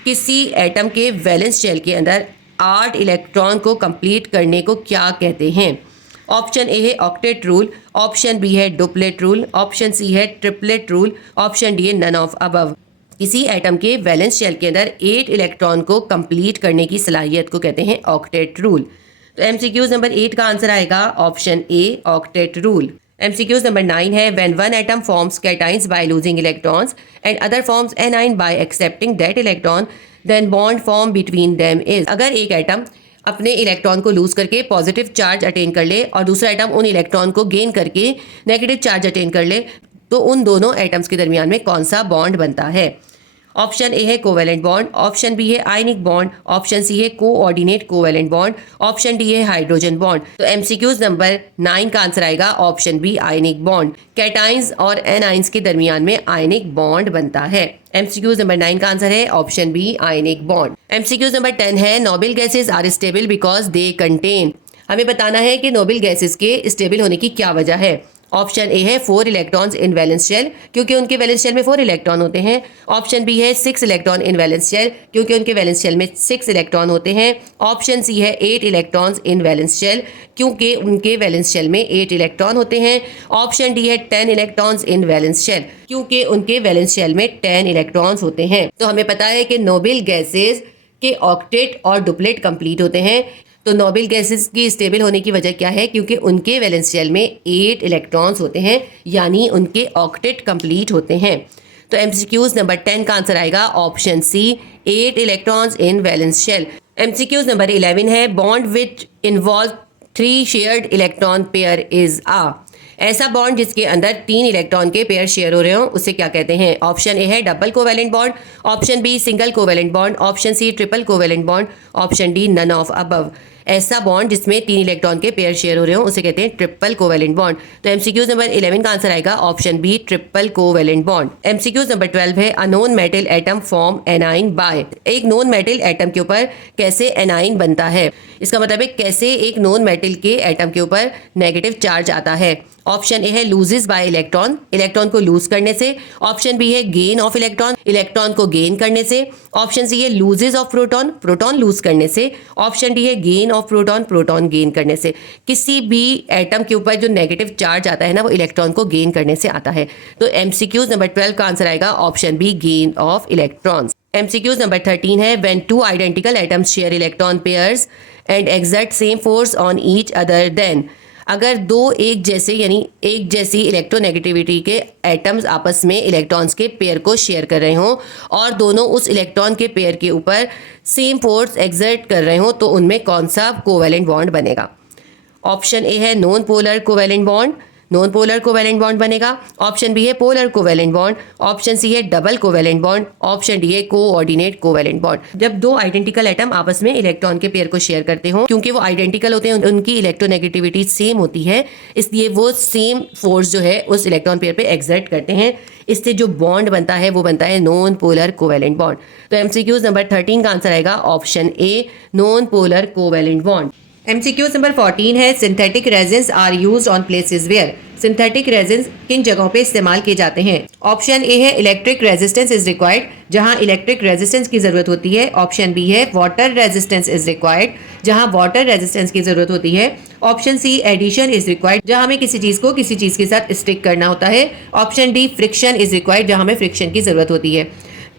किसी एटम के वैलेंस शेल के अंदर 8 इलेक्ट्रॉन को कंप्लीट करने को क्या कहते हैं? ऑप्शन ए है ऑक्टेट रूल, ऑप्शन बी है डुप्लेट रूल, ऑप्शन सी है ट्रिपलेट रूल, ऑप्शन डी है नन ऑफ अबव। किसी एटम के वैलेंस शेल के अंदर 8 इलेक्ट्रॉन को कंप्लीट करने की सलाहियत को कहते हैं ऑक्टेट रूल। तो MCQ नंबर 8 का आंसर आएगा option A octet rule. MCQ number 9 है, when one atom forms cations by losing electrons and other forms anion by accepting that electron then bond form between them is. अगर एक atom अपने electron को loose करके positive charge attain कर ले और दूसरा एटम उन इलेक्ट्रॉन को गेन करके नेगेटिव चार्ज अटेन कर ले तो उन दोनों एटम्स के दरमियान में कौन सा बॉन्ड बनता है? ऑप्शन ए है कोवेलेंट बॉन्ड, ऑप्शन बी है आयनिक बॉन्ड, ऑप्शन सी है coordinate covalent bond, option D है हाइड्रोजन बॉन्ड। तो MCQ नंबर 9 का आंसर आएगा option B ionic bond. Cations और एनाइंस के दरमियान में आयनिक बॉन्ड बनता है। MCQ नंबर 9 का आंसर है option B ionic bond. MCQ number 10 है, noble gases are stable because they contain. हमें बताना है कि नोबल गैसेज के स्टेबल होने की क्या वजह है। ऑप्शन ए है 4 इलेक्ट्रॉन्स इन वैलेंस शेल, क्योंकि उनके वैलेंस शेल में 4 इलेक्ट्रॉन होते हैं। ऑप्शन बी है 6 इलेक्ट्रॉन इन वैलेंस शेल, क्योंकि उनके वैलेंस शेल में 6 इलेक्ट्रॉन होते हैं। ऑप्शन सी है 8 इलेक्ट्रॉन्स इन वैलेंस शेल, क्योंकि उनके वैलेंस शेल में 8 इलेक्ट्रॉन होते हैं। ऑप्शन डी है 10 इलेक्ट्रॉन्स इन वैलेंस शेल, क्योंकि उनके वैलेंस शेल में 10 इलेक्ट्रॉन्स होते हैं। तो हमें पता है कि नोबल गैसेज के ऑक्टेट और डुप्लेट कंप्लीट होते हैं। तो नोबल गैसेस की स्टेबल होने की वजह क्या है? क्योंकि उनके वैलेंस शेल में 8 इलेक्ट्रॉन्स होते हैं, यानी उनके ऑक्टेट कंप्लीट होते हैं। तो MCQ नंबर 10 का आंसर आएगा option C 8 electrons in valence shell. MCQ number 11 है, bond which involve 3 shared electron pair is a. ऐसा बॉन्ड जिसके अंदर 3 इलेक्ट्रॉन के पेयर शेयर हो रहे हो उसे क्या कहते हैं? ऑप्शन ए है double covalent bond, option B single covalent bond, option C triple covalent bond, option D none of above. ऐसा बॉन्ड जिसमें 3 इलेक्ट्रॉन के पेयर शेयर हो रहे हो उसे कहते हैं ट्रिपल कोवेलेंट बॉन्ड। तो MCQ नंबर 11 का आंसर आएगा option B triple covalent bond. MCQ number 12 है, a non metal atom form anion by. एक नॉन मेटल एटम के ऊपर कैसे एनाइन बनता है? इसका मतलब है कैसे एक नॉन मेटल के एटम के ऊपर नेगेटिव चार्ज आता है। ऑप्शन ए है लूजेस बाय इलेक्ट्रॉन, इलेक्ट्रॉन को लूज करने से। ऑप्शन बी है गेन ऑफ इलेक्ट्रॉन, इलेक्ट्रॉन को गेन करने से। ऑप्शन सी है loses of proton, proton lose करने से। ऑप्शन डी है gain of proton, proton gain करने से। किसी भी एटम के ऊपर जो नेगेटिव चार्ज आता है ना वो इलेक्ट्रॉन को गेन करने से आता है। तो MCQ नंबर 12 का आंसर आएगा option B gain of electrons. MCQ number 13 है, when 2 identical atoms share electron pairs and exert same force on each other then. अगर दो एक जैसे यानी एक जैसी इलेक्ट्रोनेगेटिविटी के एटम्स आपस में इलेक्ट्रॉन्स के पेयर को शेयर कर रहे हों और दोनों उस इलेक्ट्रॉन के पेयर के ऊपर सेम फोर्स एक्सर्ट कर रहे हों तो उनमें कौन सा कोवेलेंट बॉन्ड बनेगा? ऑप्शन ए है non polar covalent bond, non polar covalent bond बनेगा। ऑप्शन बी है polar covalent bond, option C है double covalent bond, option D है कोऑर्डिनेट कोवेलेंट बॉन्ड। जब 2 आइडेंटिकल एटम आपस में इलेक्ट्रॉन के पेयर को शेयर करते हो, क्योंकि वो आइडेंटिकल होते हैं उनकी इलेक्ट्रोनेगेटिविटी सेम होती है, इसलिए वो सेम फोर्स जो है उस इलेक्ट्रॉन पेयर पे एक्सर्ट करते हैं। इससे जो बॉन्ड बनता है वो बनता है नॉन पोलर कोवेलेंट बॉन्ड। तो MCQ नंबर 13 का आंसर आएगा option A non polar covalent bond. MCQ number 14 है synthetic resins are used on places where. Synthetic resins किन जगहों पे इस्तेमाल किए जाते हैं? ऑप्शन ए है इलेक्ट्रिक रेजिस्टेंस इज रिक्वायर्ड, जहां इलेक्ट्रिक रेजिस्टेंस की जरूरत होती है। ऑप्शन बी है वाटर रेजिस्टेंस इज रिक्वायर्ड, जहां वाटर रेजिस्टेंस की जरूरत होती है। Option C addition is required, जहां हमें किसी चीज को किसी चीज के साथ स्टिक करना होता है। Option D friction is required, जहां हमें फ्रिक्शन की जरूरत होती है।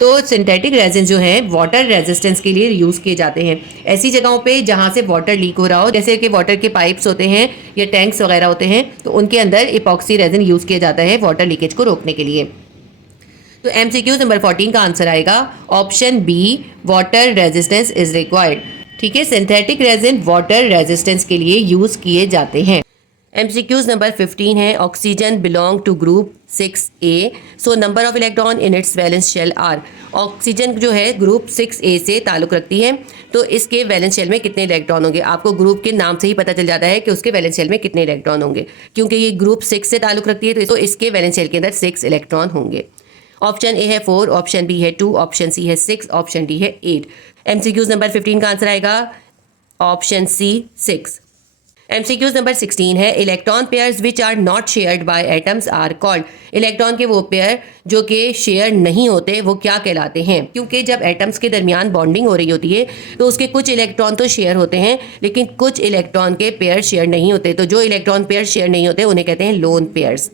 तो सिंथेटिक रेजिन जो है वाटर रेजिस्टेंस के लिए यूज़ किए जाते हैं ऐसी जगहों पे जहाँ से वाटर लीक हो रहा हो, जैसे कि वाटर के पाइप्स होते हैं या टैंक्स वगैरह होते हैं, तो उनके अंदर इपॉक्सी रेजिन यूज़ किया जाता है वाटर लीकेज को रोकने के लिए। तो MCQ नंबर 14 का आंसर आएगा option B, water resistance is required. ठीक है, सिंथेटिक रेजिन वाटर रेजिस्टेंस के लिए यूज़ किए जाते हैं। MCQs नंबर 15 है oxygen belong to group 6A, so number of electron in its valence shell are. Oxygen जो है ग्रुप 6A से ताल्लुक़ रखती है, तो इसके वैलेंस शेल में कितने इलेक्ट्रॉन होंगे? आपको ग्रुप के नाम से ही पता चल जाता है कि उसके वैलेंस शेल में कितने इलेक्ट्रॉन होंगे, क्योंकि ये ग्रुप 6 से ताल्लुक़ रखती है, तो इसके वैलेंस शेल के अंदर 6 इलेक्ट्रॉन होंगे। ऑप्शन ए है 4, ऑप्शन बी है 2, ऑप्शन सी है 6, ऑप्शन डी है 8। MCQs नंबर 15 का आंसर आएगा ऑप्शन सी 6। MCQs नंबर 16 है electron pairs which are not shared by atoms are called. Electron के वो पेयर जो कि शेयर नहीं होते वो क्या कहलाते हैं? क्योंकि जब एटम्स के दरमियान बॉन्डिंग हो रही होती है तो उसके कुछ इलेक्ट्रॉन तो शेयर होते हैं, लेकिन कुछ इलेक्ट्रॉन के पेयर शेयर नहीं होते। तो जो इलेक्ट्रॉन पेयर शेयर नहीं होते उन्हें कहते हैं लोन पेयर्स।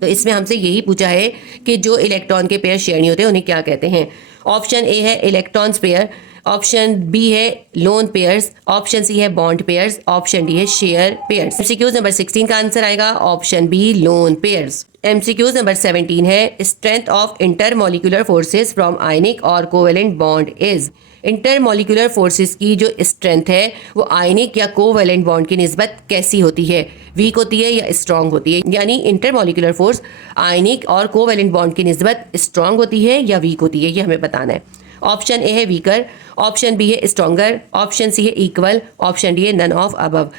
तो इसमें हमसे यही पूछा है कि जो इलेक्ट्रॉन के पेयर शेयर नहीं होते उन्हें क्या कहते हैं। ऑप्शन ए है इलेक्ट्रॉन्स पेयर, ऑप्शन बी है लोन पेयर्स, ऑप्शन सी है बॉन्ड पेयर्स, ऑप्शन डी है शेयर पेयर्स। MCQs नंबर 16 का आंसर आएगा option B, lone pairs. MCQs number 17 है strength of intermolecular forces from ionic और covalent bond is. Intermolecular forces की जो strength है वो आयनिक या कोवेलेंट बॉन्ड की निस्बत कैसी होती है? वीक होती है या स्ट्रांग होती है? यानी इंटरमोलिकुलर फोर्स आयनिक और कोवेलेंट बॉन्ड की निस्बत स्ट्रांग होती है या वीक होती है, ये हमें बताना है। ऑप्शन ए है वीकर, ऑप्शन बी है स्ट्रॉन्गर, ऑप्शन सी है इक्वल, ऑप्शन डी है नन ऑफ अबव।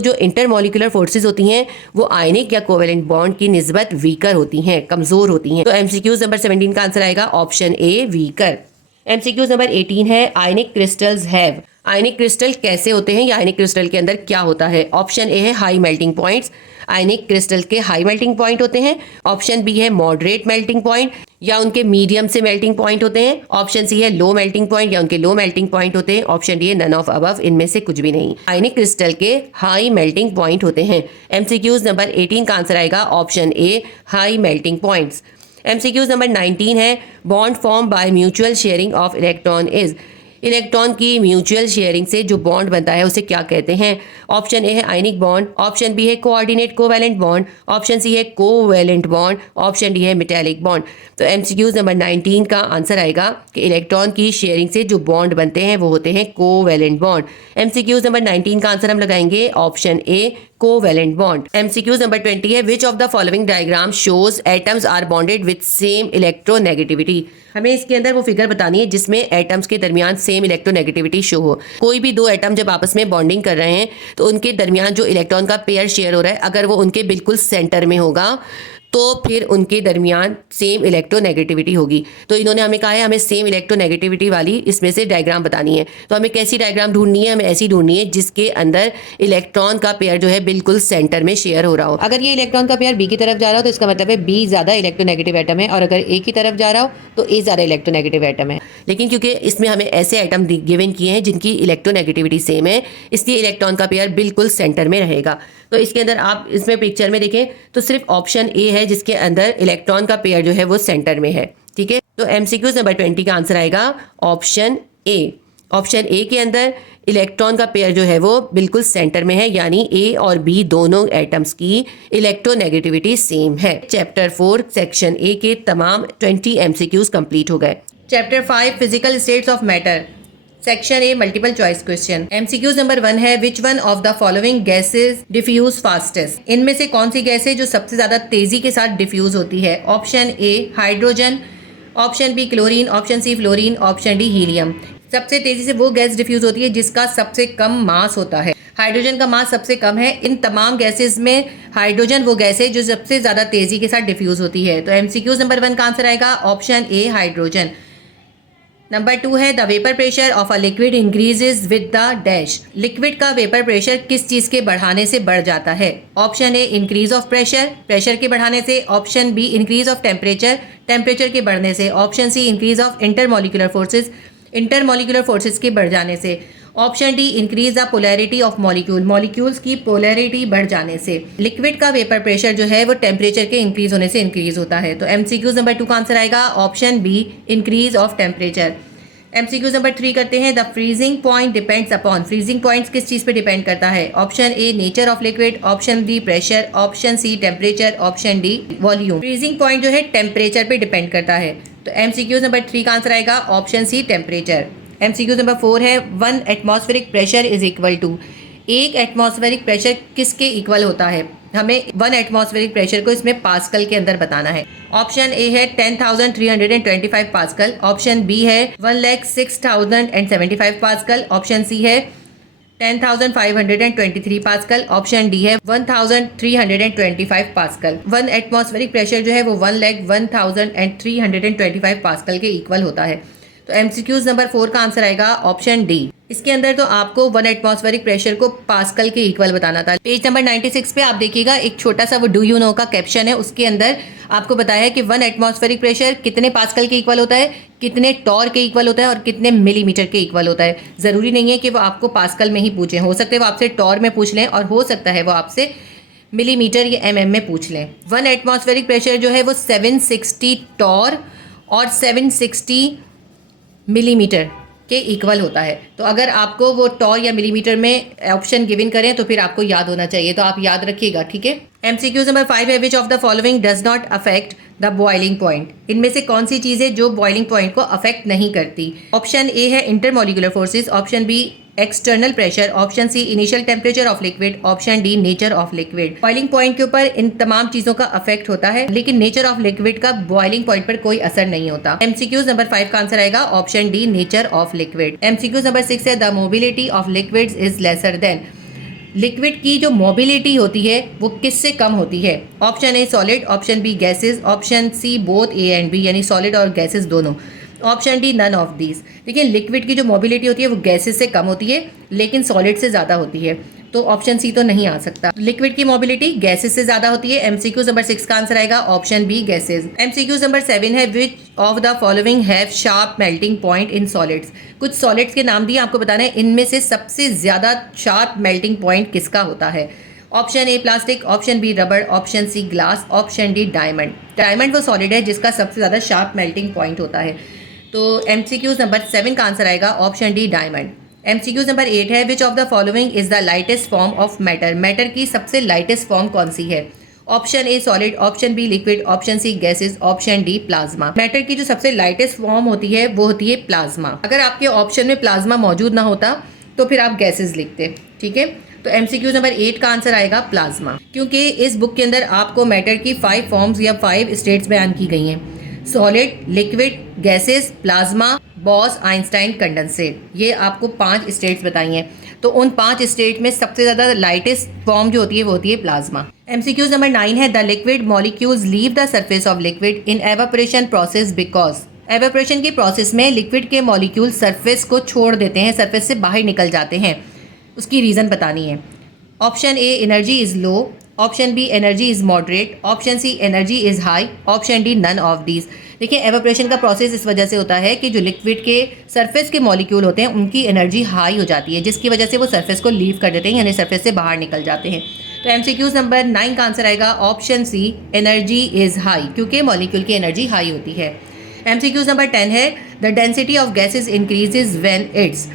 जो इंटरमोलिकुलर फोर्सेस होती हैं वो आयनिक या कोवेलेंट बॉन्ड की निस्बत वीकर होती हैं, कमज़ोर होती हैं। तो MCQs नंबर 17 का आंसर आएगा ऑप्शन ए, वीकर। MCQs नंबर 18 है आयनिक क्रिस्टल्स हैव। आयनिक क्रिस्टल कैसे होते हैं या आयनिक क्रिस्टल के अंदर क्या होता है? ऑप्शन ए है हाई मेल्टिंग पॉइंट्स, आयनिक क्रिस्टल के हाई मेल्टिंग पॉइंट होते हैं। ऑप्शन बी है मॉडरेट मेल्टिंग पॉइंट या उनके मीडियम से मेल्टिंग पॉइंट होते हैं। ऑप्शन सी है लो मेल्टिंग पॉइंट या उनके लो मेल्टिंग पॉइंट होते हैं। ऑप्शन डी है नन ऑफ अबव, इनमें से कुछ भी नहीं। आयनिक क्रिस्टल के हाई मेल्टिंग पॉइंट होते हैं। MCQs नंबर 18 का आंसर आएगा ऑप्शन ए, high melting points. MCQs number 19 है bond form by mutual sharing of electron is. Electron की म्यूचुअल शेयरिंग से जो बॉन्ड बनता है उसे क्या कहते हैं? ऑप्शन ए है आयनिक बॉन्ड, ऑप्शन बी है coordinate covalent bond, option C है कोवैलेंट बॉन्ड, ऑप्शन डी है मेटालिक बॉन्ड। तो MCQs नंबर 19 का आंसर आएगा कि इलेक्ट्रॉन की शेयरिंग से जो बॉन्ड बनते हैं वो होते हैं कोवैलेंट बॉन्ड। MCQs नंबर 19 का आंसर हम लगाएंगे option A, covalent bond. MCQs number 20 है which of the following diagram shows atoms are bonded with same electronegativity. हमें इसके अंदर वो फिगर बतानी है जिसमें एटम्स के दरमियान सेम इलेक्ट्रोनेगेटिविटी शो हो। कोई भी दो एटम जब आपस में बॉन्डिंग कर रहे हैं तो उनके दरमियान जो इलेक्ट्रॉन का पेयर शेयर हो रहा है अगर वो उनके बिल्कुल सेंटर में होगा तो फिर उनके दरमियान सेम इलेक्ट्रोनेगेटिविटी होगी। तो इन्होंने हमें कहा है हमें सेम इलेक्ट्रोनेगेटिविटी वाली इसमें से डायग्राम बतानी है। तो हमें कैसी डायग्राम ढूंढनी है? हमें ऐसी ढूंढनी है जिसके अंदर इलेक्ट्रॉन का पेयर जो है बिल्कुल सेंटर में शेयर हो रहा हो। अगर ये इलेक्ट्रॉन का पेयर बी की तरफ जा रहा हो तो इसका मतलब है बी ज़्यादा इलेक्ट्रोनेगेटिव एटम है, और अगर ए की तरफ जा रहा हो तो ए ज़्यादा इलेक्ट्रोनेगेटिव एटम है। लेकिन क्योंकि इसमें हमें ऐसे एटम गिवन किए हैं जिनकी इलेक्ट्रोनेगेटिविटी सेम है, इसलिए इलेक्ट्रॉन का पेयर बिल्कुल सेंटर में रहेगा। तो इसके अंदर आप इसमें पिक्चर में देखें तो सिर्फ ऑप्शन ए है जिसके अंदर इलेक्ट्रॉन का पेयर जो है वो सेंटर में है। ठीक है, तो MCQs नंबर 20 का आंसर आएगा ऑप्शन ए। ऑप्शन ए के अंदर इलेक्ट्रॉन का पेयर जो है वो बिल्कुल सेंटर में है, यानी ए और बी दोनों एटम्स की इलेक्ट्रोनेगेटिविटी सेम है। चैप्टर 4 सेक्शन ए के तमाम 20 MCQs कंप्लीट हो गए। Chapter 5 physical states of matter, section A multiple choice question. MCQs number 1 है which one of the following gases diffuse fastest. इनमें से कौन सी गैस है जो सबसे ज्यादा तेजी के साथ डिफ्यूज होती है? Option A hydrogen, option B chlorine, option C fluorine, option D helium. सबसे तेजी से वो गैस डिफ्यूज होती है जिसका सबसे कम मास होता है। हाइड्रोजन का मास सबसे कम है। इन तमाम गैसेज में हाइड्रोजन वो गैस है जो सबसे ज्यादा तेजी के साथ डिफ्यूज होती है। तो MCQs नंबर 1 का आंसर आएगा ऑप्शन ए, हाइड्रोजन। नंबर 2 है the vapour pressure of a liquid increases with the dash. Liquid का वेपर प्रेशर किस चीज के बढ़ाने से बढ़ जाता है? Option A increase of pressure, pressure के बढ़ाने से। Option B increase of temperature, temperature के बढ़ने से। Option C increase of intermolecular forces, intermolecular forces के बढ़ जाने से। Option D increase the polarity of molecule, molecules की पोलैरिटी बढ़ जाने से। लिक्विड का वेपर प्रेशर जो है वो टेम्परेचर के इंक्रीज होने से इंक्रीज होता है। तो एमसीक्यूज नंबर 2 का आंसर आएगा option B increase of temperature. MCQs number 3 करते हैं the freezing point depends upon. Freezing points किस चीज पे डिपेंड करता है? Option A nature of liquid, option B pressure, option C temperature, option D volume. Freezing point जो है temperature पे डिपेंड करता है। तो एमसीक्यूज नंबर 3 का आंसर आएगा option C temperature. MCQs number 4 है 1 atmospheric pressure is equal to. एक एटमॉस्फेरिक प्रेशर किसके इक्वल होता है? हमें 1 एटमॉस्फेरिक प्रेशर को इसमें पास्कल के अंदर बताना है। ऑप्शन ए है 10,325 पास्कल, ऑप्शन बी है 1,06,075 पास्कल, ऑप्शन सी है 10,523 पास्कल, ऑप्शन डी है 1,325 पास्कल। 1 एटमॉस्फेरिक प्रेशर जो है वो 1,01,325 पास्कल के इक्वल होता है। तो एमसीक्यूज नंबर 4 का आंसर आएगा ऑप्शन डी। इसके अंदर तो आपको 1 एटमॉस्फेरिक प्रेशर को पास्कल के इक्वल बताना था। पेज नंबर 96 पे आप देखिएगा एक छोटा सा वो डू यू नो का कैप्शन है, उसके अंदर आपको बताया है कि 1 एटमॉस्फेरिक प्रेशर कितने पास्कल के इक्वल होता है, कितने टॉर के इक्वल होता है और कितने मिलीमीटर के इक्वल होता है। ज़रूरी नहीं है कि वो आपको पास्कल में ही पूछें, हो सकता है वो आपसे टॉर में पूछ लें और हो सकता है वो आपसे मिलीमीटर या एमएम में पूछ लें। 1 एटमॉस्फेरिक प्रेशर जो है वो 760 टॉर और 760 मिलीमीटर के इक्वल होता है। तो अगर आपको वो टॉर या मिलीमीटर में ऑप्शन गिवन करें तो फिर आपको याद होना चाहिए, तो आप याद रखिएगा, ठीक है। एमसीक्यूज नंबर 5 है which of the following does not affect the boiling point. इनमें से कौन सी चीज़ है जो बॉइलिंग पॉइंट को अफेक्ट नहीं करती? ऑप्शन ए है intermolecular forces, option B external pressure, option C initial temperature of liquid, option D nature of liquid. Boiling point के ऊपर इन तमाम चीजों का अफेक्ट होता है, लेकिन नेचर ऑफ लिक्विड का बॉइलिंग पॉइंट पर कोई असर नहीं होता। एमसीक्यूज नंबर 5 का आंसर आएगा option D nature of liquid. MCQs number 6 है the mobility of liquids is lesser than. Liquid की जो मोबिलिटी होती है वो किससे कम होती है? Option A solid, option B gases, option C both A and B, यानी सॉलिड और गैसेज दोनों, option D none of these. देखिए लिक्विड की जो मोबिलिटी होती है वो गैसेज से कम होती है लेकिन सॉलिड से ज़्यादा होती है, तो ऑप्शन सी तो नहीं आ सकता। लिक्विड की मोबिलिटी गैसेज से ज़्यादा होती है। एमसीक्यूज नंबर 6 का आंसर आएगा option B gases. MCQs number 7 है which of the following have sharp melting point in solids. कुछ सॉलिड्स के नाम दिए आपको बताना है, इनमें से सबसे ज़्यादा शार्प मेल्टिंग पॉइंट किसका होता है? Option A plastic, option B rubber, option C glass, option D diamond. Diamond वो सॉलिड है जिसका सबसे ज़्यादा शार्प मेल्टिंग पॉइंट होता है। तो एमसीक्यूज नंबर 7 का आंसर आएगा option D diamond. MCQs number 8 है which of the following is the lightest form of matter. Matter की सबसे लाइटेस्ट फॉर्म कौन सी है? Option A solid, option B liquid, option C gases, option D plasma. Matter की जो सबसे lightest form होती है वो होती है प्लाज्मा। अगर आपके ऑप्शन में प्लाज्मा मौजूद ना होता तो फिर आप गैसेस लिखते, ठीक है। तो एमसीक्यूज नंबर 8 का आंसर आएगा प्लाज्मा, क्योंकि इस बुक के अंदर आपको मैटर की 5 फॉर्म्स या 5 स्टेट्स बयान की गई हैं। Solid, liquid, gases, plasma, boss, Einstein, condensate, ये आपको 5 स्टेट्स बताई हैं। तो उन 5 स्टेट में सबसे ज़्यादा लाइटेस्ट फॉर्म जो होती है वो होती है प्लाज्मा। एमसीक्यूज नंबर 9 है the liquid molecules leave the surface of liquid in evaporation process because. Evaporation की प्रोसेस में लिक्विड के मॉलिक्यूल सरफेस को छोड़ देते हैं, सरफेस से बाहर निकल जाते हैं, उसकी रीज़न बतानी है। Option A energy is low, option B energy is moderate, option C energy is high, option D none of these. देखिए एवापोरेशन का प्रोसेस इस वजह से होता है कि जो लिक्विड के सरफेस के मॉलिक्यूल होते हैं उनकी एनर्जी हाई हो जाती है, जिसकी वजह से वो सरफेस को लीव कर देते हैं, यानी सरफेस से बाहर निकल जाते हैं। तो एमसीक्यूज नंबर 9 का आंसर आएगा option C energy is high, क्योंकि मॉलिक्यूल की एनर्जी हाई होती है। एमसीक्यूज नंबर 10 है the density of gases increases when its.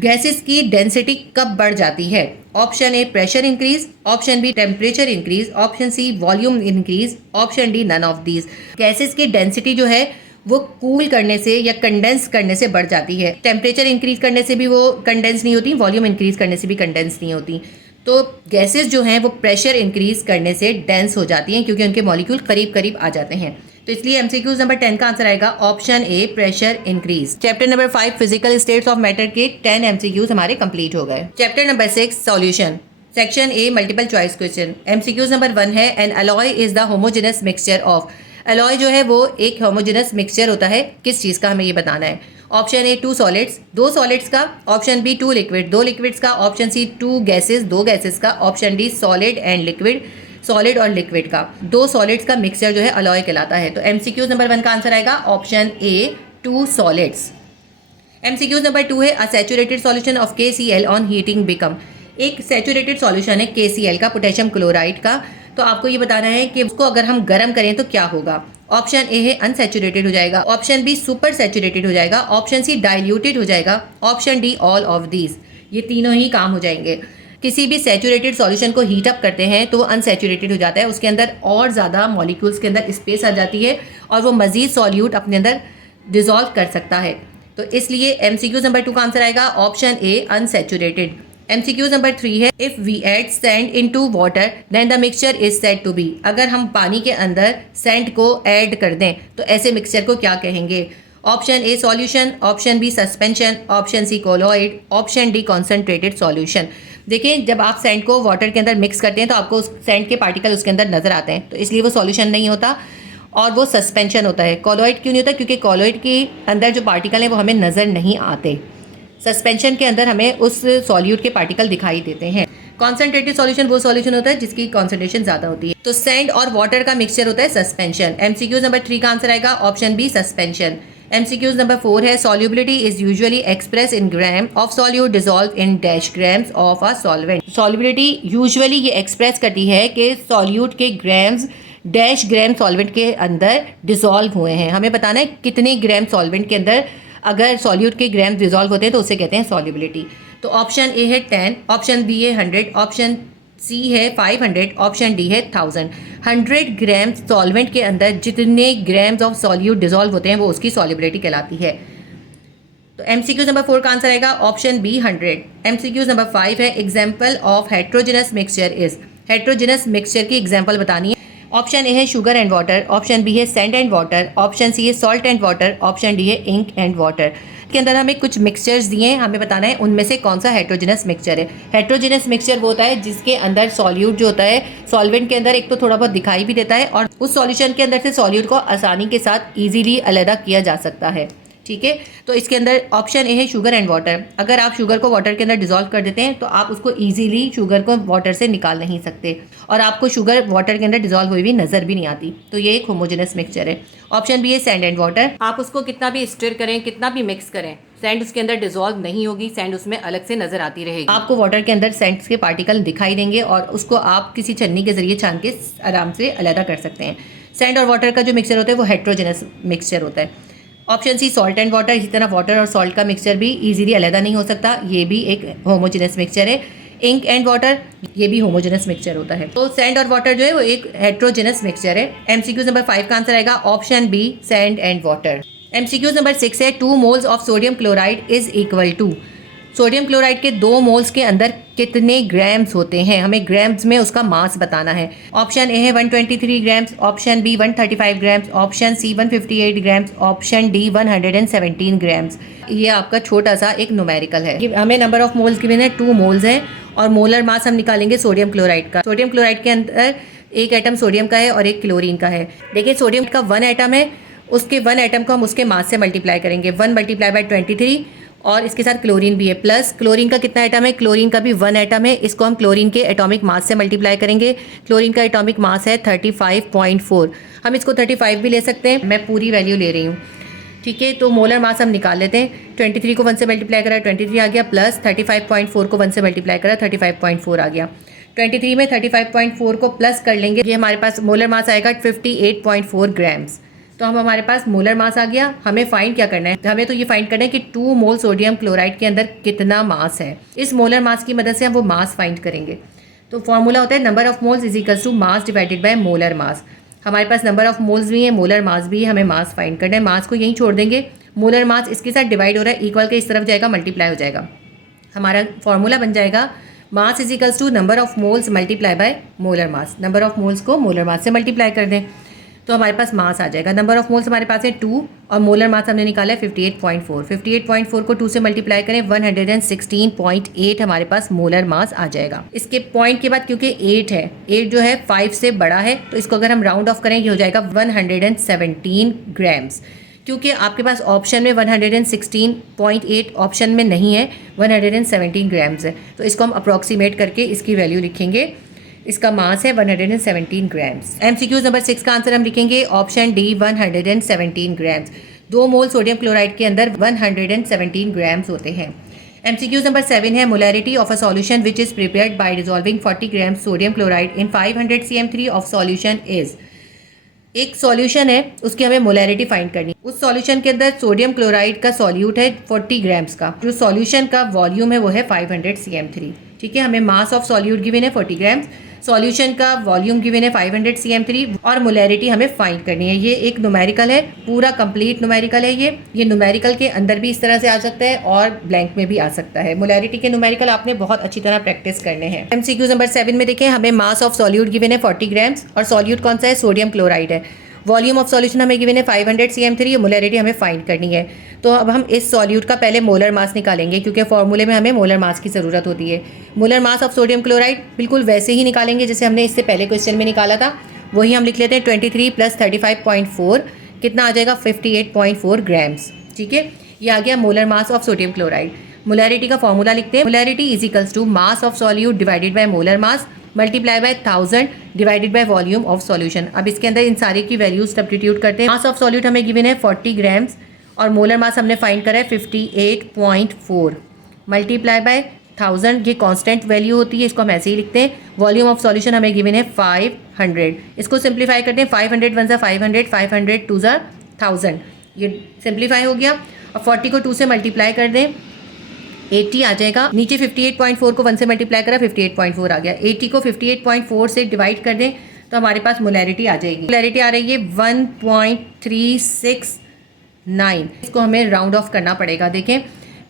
Gases की डेंसिटी कब बढ़ जाती है? Option A pressure increase, option B temperature increase, option C volume increase, option D none of these. Gases की density जो है वो कूल करने से या कंडेंस करने से बढ़ जाती है। टेम्परेचर इंक्रीज करने से भी वो कंडेंस नहीं होती, वॉल्यूम इंक्रीज करने से भी कंडेंस नहीं होती। तो गैसेस जो हैं वो प्रेशर इंक्रीज करने से डेंस हो जाती हैं, क्योंकि उनके मॉलिक्यूल करीब करीब आ जाते हैं। तो इसलिए एमसीक्यूज नंबर 10 का आंसर आएगा option A pressure increase. Chapter number 5 physical states of matter के 10 एमसीक्यूज हमारे कंप्लीट हो गए। Chapter number 6 solution, section A multiple choice question. MCQs number 1 है N alloy is the homogeneous mixture of. Alloy जो है वो एक होमोजेनस मिक्सचर होता है, किस चीज़ का हमें ये बताना है। ऑप्शन ए 2 सॉलिड्स, 2 सॉलिड्स का, ऑप्शन बी 2 लिक्विड, 2 लिक्विड्स का, ऑप्शन सी 2 गैसेस, 2 गैसेस का, option D solid and liquid, solid और लिक्विड का। 2 सॉलिड्स का मिक्सचर जो है अलॉय कहलाता है। तो एमसीक्यू नंबर 1 का आंसर आएगा ऑप्शन ए 2 सॉलिड्स। एमसीक्यू नंबर 2 है अ saturated solution of KCl on heating become. एक सैचुरेटेड सॉल्यूशन है KCl का, पोटेशियम क्लोराइड का। तो आपको ये बताना है कि उसको अगर हम गर्म करें तो क्या होगा। ऑप्शन ए है अनसैचुरेटेड हो जाएगा, ऑप्शन बी सुपर सैचुरेटेड हो जाएगा, ऑप्शन सी डाइल्यूटेड हो जाएगा, option D all of these. ये तीनों ही काम हो जाएंगे। किसी भी सैचुरेटेड सॉल्यूशन को हीट अप करते हैं तो वो अनसैचुरेटेड हो जाता है, उसके अंदर और ज़्यादा मॉलिक्यूल्स के अंदर स्पेस आ जाती है और वो मजीद सॉल्यूट अपने अंदर डिजॉल्व कर सकता है। तो इसलिए एमसीक्यू नंबर 2 का आंसर आएगा option A unsaturated. MCQ number 3 है if we add sand into water then the mixture is said to be. अगर हम पानी के अंदर सैंड को ऐड कर दें तो ऐसे मिक्सचर को क्या कहेंगे। Option A solution, option B suspension, option C colloid, option D concentrated solution. देखिए जब आप सैंड को वाटर के अंदर मिक्स करते हैं तो आपको उस सैंड के पार्टिकल उसके अंदर नजर आते हैं, तो इसलिए वो सॉल्यूशन नहीं होता और वो सस्पेंशन होता है। कॉलॉइड क्यों नहीं होता, क्योंकि कॉलॉइड के अंदर जो पार्टिकल हैं वो हमें नज़र नहीं आते। सस्पेंशन के अंदर हमें उस सॉल्यूट के पार्टिकल दिखाई देते हैं। कॉन्सेंट्रेटेड सॉल्यूशन वो सॉल्यूशन होता है जिसकी कॉन्सेंट्रेशन ज़्यादा होती है। तो सैंड और वाटर का मिक्सचर होता है सस्पेंशन। एमसीक्यूज नंबर 3 का आंसर आएगा option B suspension. MCQs number 4 है solubility is usually express in gram of solute dissolve in dash grams of a solvent. Solubility usually ये एक्सप्रेस करती है कि सॉल्यूट के ग्राम्स डैश ग्राम सॉल्वेंट के अंदर डिसॉल्व हुए हैं। हमें बताना है कितने ग्राम सॉल्वेंट के अंदर अगर सॉल्यूट के ग्राम डिसॉल्व होते हैं तो उसे कहते हैं सॉल्युबिलिटी। तो ऑप्शन ए है 10, ऑप्शन बी है 100, ऑप्शन सी है 500, ऑप्शन डी है 1000। 100 ग्राम सॉल्वेंट के अंदर जितने ग्राम्स ऑफ सॉल्यूट डिसॉल्व होते हैं वो उसकी सॉल्युबिलिटी कहलाती है। तो एमसीक्यूज नंबर 4 का आंसर आएगा ऑप्शन बी 100। एमसीक्यूज नंबर 5 है example of heterogeneous mixture is. Heterogeneous mixture की एग्जाम्पल बतानी है। ऑप्शन ए है sugar and water, option B है sand and water, option C है salt and water, option D है इंक एंड वाटर। के अंदर हमें कुछ मिक्सचर्स दिए हैं, हमें बताना है उनमें से कौन सा हेट्रोजेनस मिक्सचर है। हेट्रोजेनस मिक्सचर वो होता है जिसके अंदर सॉल्यूट जो होता है सॉल्वेंट के अंदर एक तो थोड़ा बहुत दिखाई भी देता है और उस सॉल्यूशन के अंदर से सॉल्यूट को आसानी के साथ ईजीली अलग किया जा सकता है। ठीक है, तो इसके अंदर ऑप्शन ए है शुगर एंड वाटर। अगर आप शुगर को वाटर के अंदर डिसॉल्व कर देते हैं तो आप उसको इजीली शुगर को वाटर से निकाल नहीं सकते और आपको शुगर वाटर के अंदर डिसॉल्व हुई भी नजर भी नहीं आती। तो ये एक होमोजेनस मिक्सचर है। ऑप्शन बी है सैंड एंड वाटर। आप उसको कितना भी स्टिर करें, कितना भी मिक्स करें, सैंड उसके अंदर डिसॉल्व नहीं होगी, सैंड उसमें अलग से नजर आती रहेगी। आपको वाटर के अंदर सैंड के पार्टिकल दिखाई देंगे और उसको आप किसी छन्नी के जरिए छान के आराम से अलग कर सकते हैं। सैंड और वाटर का जो मिक्सचर होता है वो हेट्रोजेनस मिक्सचर होता है। Option C salt and water. इसी तरह वाटर और सॉल्ट का मिक्सचर भी इजीली अलग नहीं हो सकता, ये भी एक होमोजेनस मिक्सचर है। इंक एंड वाटर ये भी होमोजेनस मिक्सचर होता है। तो सैंड और वाटर जो है वो एक हेट्रोजेनस मिक्सचर है। एमसीक्यूज नंबर 5 का आंसर आएगा option B sand and water. MCQs number 6 है 2 moles of sodium chloride is equal to. Sodium chloride के 2 मोल्स के अंदर कितने ग्राम्स होते हैं, हमें ग्राम्स में उसका मास बताना है। ऑप्शन ए है 123 grams, option B 135 grams, option C 158 grams, option D 117 grams. ये आपका छोटा सा एक न्यूमेरिकल है। हमें नंबर ऑफ मोल्स गिवन है 2 मोल्स हैं और मोलर मास हम निकालेंगे सोडियम क्लोराइड का। सोडियम क्लोराइड के अंदर एक एटम सोडियम का है और एक क्लोरीन का है। देखिए सोडियम का 1 एटम है, उसके 1 एटम को हम उसके मास से मल्टीप्लाई करेंगे, 1 मल्टीप्लाई बाय 23 और इसके साथ क्लोरीन भी है प्लस क्लोरीन का कितना एटम है, क्लोरीन का भी 1 एटम है, इसको हम क्लोरीन के एटॉमिक मास से मल्टीप्लाई करेंगे। क्लोरीन का एटॉमिक मास है 35.4, हम इसको 35 भी ले सकते हैं, मैं पूरी वैल्यू ले रही हूँ। ठीक है, तो मोलर मास हम निकाल लेते हैं। 23 को 1 से मल्टीप्लाई करा 23 आ गया, प्लस 35.4 को 1 से मल्टीप्लाई करा 35.4 आ गया। 23 में 35.4 को प्लस कर लेंगे, ये हमारे पास मोलर मास आएगा 58.4 ग्राम्स। तो हमारे पास मोलर मास आ गया। हमें फाइंड क्या करना है, हमें तो ये फाइंड करना है कि 2 मोल सोडियम क्लोराइड के अंदर कितना मास है। इस मोलर मास की मदद से हम वो मास फाइंड करेंगे। तो फॉर्मूला होता है number of moles is equals to mass divided by molar mass. हमारे पास नंबर ऑफ मोल्स भी है, मोलर मास भी है, हमें मास फाइंड करना है। मास को यहीं छोड़ देंगे, मोलर मास इसके साथ डिवाइड हो रहा है, इक्वल के इस तरफ जाएगा, मल्टीप्लाई हो जाएगा। हमारा फॉर्मूला बन जाएगा mass is equals to number of moles multiply by molar mass. Number of moles को मोलर मास से मल्टीप्लाई कर दें तो हमारे पास मास आ जाएगा। नंबर ऑफ मोल्स हमारे पास है 2 और मोलर मास हमने निकाला है 58.4। 58.4 को 2 से मल्टीप्लाई करें 116.8 हमारे पास मोलर मास आ जाएगा। इसके पॉइंट के बाद क्योंकि 8 है, 8 जो है 5 से बड़ा है, तो इसको अगर हम राउंड ऑफ करें ये हो जाएगा 117 ग्राम्स। क्योंकि आपके पास ऑप्शन में 116.8 ऑप्शन में नहीं है, 117 ग्राम्स है। तो इसको हम अप्रॉक्सीमेट करके इसकी वैल्यू लिखेंगे। इसका मास है 117 ग्राम्स। MCQ नंबर 6 का आंसर हम लिखेंगे ऑप्शन डी 117 ग्राम्स। 2 मोल सोडियम क्लोराइड के अंदर 117 ग्राम्स होते हैं। MCQ नंबर 7 है molarity of a solution which is prepared by dissolving 40 grams sodium chloride in 500 cm3 of solution is. एक सॉल्यूशन है, उसकी हमें मोलैरिटी फाइंड करनी। उस सॉल्यूशन के अंदर सोडियम क्लोराइड का सॉल्यूट है 40 ग्राम्स का, जो सॉल्यूशन का वॉल्यूम है वो है 500 cm3। ठीक है, हमें मास ऑफ सॉल्यूट गिवन है 40 ग्राम्स, सॉल्यूशन का वॉल्यूम गिवन है 500 cm3 और मोलैरिटी हमें फाइंड करनी है। ये एक न्यूमेरिकल है, पूरा कंप्लीट न्यूमेरिकल है। ये न्यूमेरिकल के अंदर भी इस तरह से आ सकता है और ब्लैंक में भी आ सकता है। मोलैरिटी के न्यूमेरिकल आपने बहुत अच्छी तरह प्रैक्टिस करने हैं। MCQ नंबर 7 में देखें, हमें मास ऑफ सॉल्यूट गिवन है 40 ग्राम्स और सॉल्यूट कौन सा है, सोडियम क्लोराइड है। वॉल्यूम ऑफ सॉल्यूशन हमें गिवन है 500 cm3, मोलैरिटी हमें फाइंड करनी है। तो अब हम इस सॉल्यूट का पहले मोलर मास निकालेंगे, क्योंकि फॉर्मूले में हमें मोलर मास की ज़रूरत होती है। Molar mass of sodium chloride बिल्कुल वैसे ही निकालेंगे जैसे हमने इससे पहले क्वेश्चन में निकाला था, वही हम लिख लेते हैं। 23 + 35.4 कितना आ जाएगा, 58.4 ग्राम्स। ठीक है, ये आ गया molar mass of sodium chloride. Molarity का फॉर्मूला लिखते हैं, molarity is equals to mass of solute divided by molar mass multiply by 1000 divided by volume of solution. अब इसके अंदर इन सारे की वैल्यूज सब्स्टिट्यूट करते हैं। मास ऑफ सॉल्यूट हमें गिवन है 40 ग्राम्स और मोलर मास हमने फाइंड करा है 58.4 मल्टीप्लाई बाय 1000, ये कांस्टेंट वैल्यू होती है, इसको हम ऐसे ही लिखते हैं। वॉल्यूम ऑफ सॉल्यूशन हमें गिवन है 500, इसको सिंप्लीफाई करते हैं। 500 × 1 = 500, 500 × 2 = 1000, ये सिंप्लीफाई हो गया। अब 40 को 2 से मल्टीप्लाई कर दें, 80 आ जाएगा। नीचे 58.4 को 1 से मल्टीप्लाई करा, 58.4 आ गया। 80 को 58.4 से डिवाइड कर दें तो हमारे पास मोलैरिटी आ जाएगी। मोलैरिटी आ रही है 1.369। इसको हमें राउंड ऑफ करना पड़ेगा। देखें,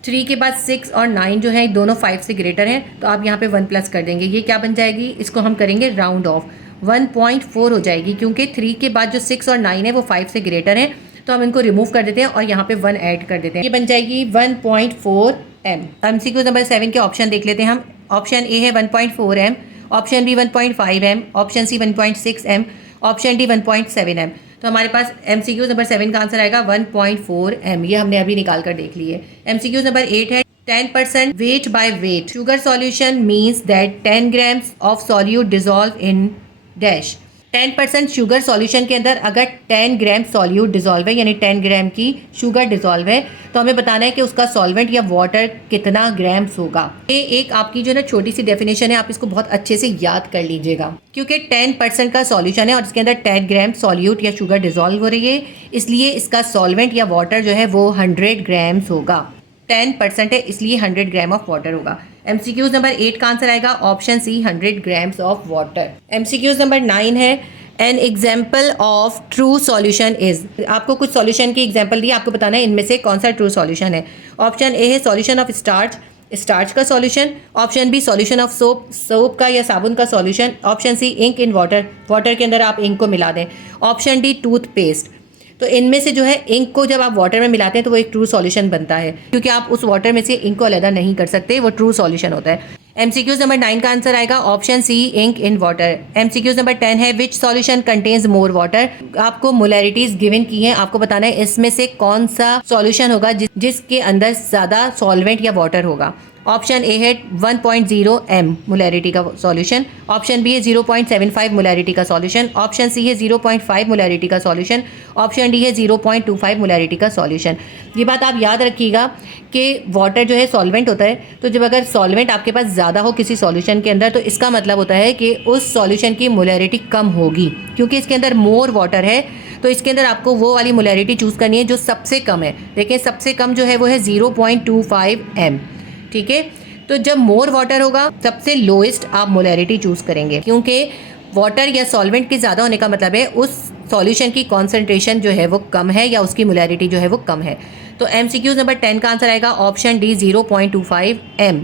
3 के बाद 6 और 9 जो है दोनों 5 से ग्रेटर हैं, तो आप यहाँ पे 1 प्लस कर देंगे। ये क्या बन जाएगी, इसको हम करेंगे राउंड ऑफ, 1.4 हो जाएगी। क्योंकि 3 के बाद जो 6 और 9 है वो 5 से ग्रेटर हैं, तो हम इनको रिमूव कर देते हैं और यहाँ पे 1 ऐड कर देते हैं। ये बन जाएगी 1.4 m। MCQ नंबर 7 के ऑप्शन देख लेते हैं हम। ऑप्शन ए है 1.4 m, option B 1.5 m, option C 1.6 m, option D 1.7 m। तो हमारे पास MCQ नंबर 7 का आंसर आएगा 1.4 m। ये हमने अभी निकाल कर देख लिए। MCQ नंबर 8 है 10% weight by weight sugar solution means that 10 grams of solute dissolve in dash। 10% sugar solution के अंदर अगर 10 ग्राम सॉल्यूट डिजॉल्व है, यानी 10 ग्राम की शुगर डिजॉल्व है, तो हमें बताना है कि उसका सॉल्वेंट या वाटर कितना ग्राम्स होगा। ये एक आपकी जो ना छोटी सी डेफिनेशन है, आप इसको बहुत अच्छे से याद कर लीजिएगा। क्योंकि 10% का सॉल्यूशन है और इसके अंदर 10 ग्राम सॉल्यूट या शुगर डिजॉल्व हो रही है, इसलिए इसका सॉल्वेंट या वाटर जो है वो 100 ग्राम्स होगा। 10% है इसलिए 100 ग्राम ऑफ वाटर होगा। MCQ नंबर 8 का आंसर आएगा option C 100 grams of water. MCQ number 9 है an example of true solution is. आपको कुछ सॉल्यूशन की एग्जाम्पल दी, आपको बताना है इनमें से कौन सा ट्रू सॉल्यूशन है। ऑप्शन ए है सॉल्यूशन ऑफ स्टार्च, स्टार्च का solution. Option B solution of soap, soap का या साबुन का solution. Option C ink in water, water के अंदर आप इंक को मिला दें। Option D toothpaste. तो इनमें से जो है इंक को जब आप वाटर में मिलाते हैं तो वो एक ट्रू सॉल्यूशन बनता है, क्योंकि आप उस वाटर में से इंक को अलग नहीं कर सकते, वो ट्रू सॉल्यूशन होता है। MCQ नंबर 9 का आंसर आएगा option C ink in water. MCQ number 10 है which solution contains more water. आपको मोलैरिटीज गिवन की हैं, आपको बताना है इसमें से कौन सा सॉल्यूशन होगा जिसके अंदर ज़्यादा सॉल्वेंट या वाटर होगा। ऑप्शन ए है 1.0 m मोलैरिटी का सॉल्यूशन। ऑप्शन बी है 0.75 मोलैरिटी का सॉल्यूशन। ऑप्शन सी है 0.5 मोलैरिटी का सॉल्यूशन। ऑप्शन डी है 0.25 मोलैरिटी का सॉल्यूशन। ये बात आप याद रखिएगा कि वाटर जो है सॉल्वेंट होता है, तो जब अगर सॉल्वेंट आपके पास ज़्यादा हो किसी सॉल्यूशन के अंदर, तो इसका मतलब होता है कि उस सॉल्यूशन की मोलैरिटी कम होगी। क्योंकि इसके अंदर मोर वाटर है, तो इसके अंदर आपको वो वाली मोलैरिटी चूज़ करनी है जो सबसे कम है। देखिए सबसे कम जो है वो है 0.25 m। ठीक है, तो जब मोर वाटर होगा सबसे लोएस्ट आप मोलैरिटी चूज़ करेंगे, क्योंकि वाटर या सॉल्वेंट के ज़्यादा होने का मतलब है उस सॉल्यूशन की कॉन्सेंट्रेशन जो है वो कम है या उसकी मोलैरिटी जो है वो कम है। तो MCQ नंबर 10 का आंसर आएगा ऑप्शन डी 0.25 m।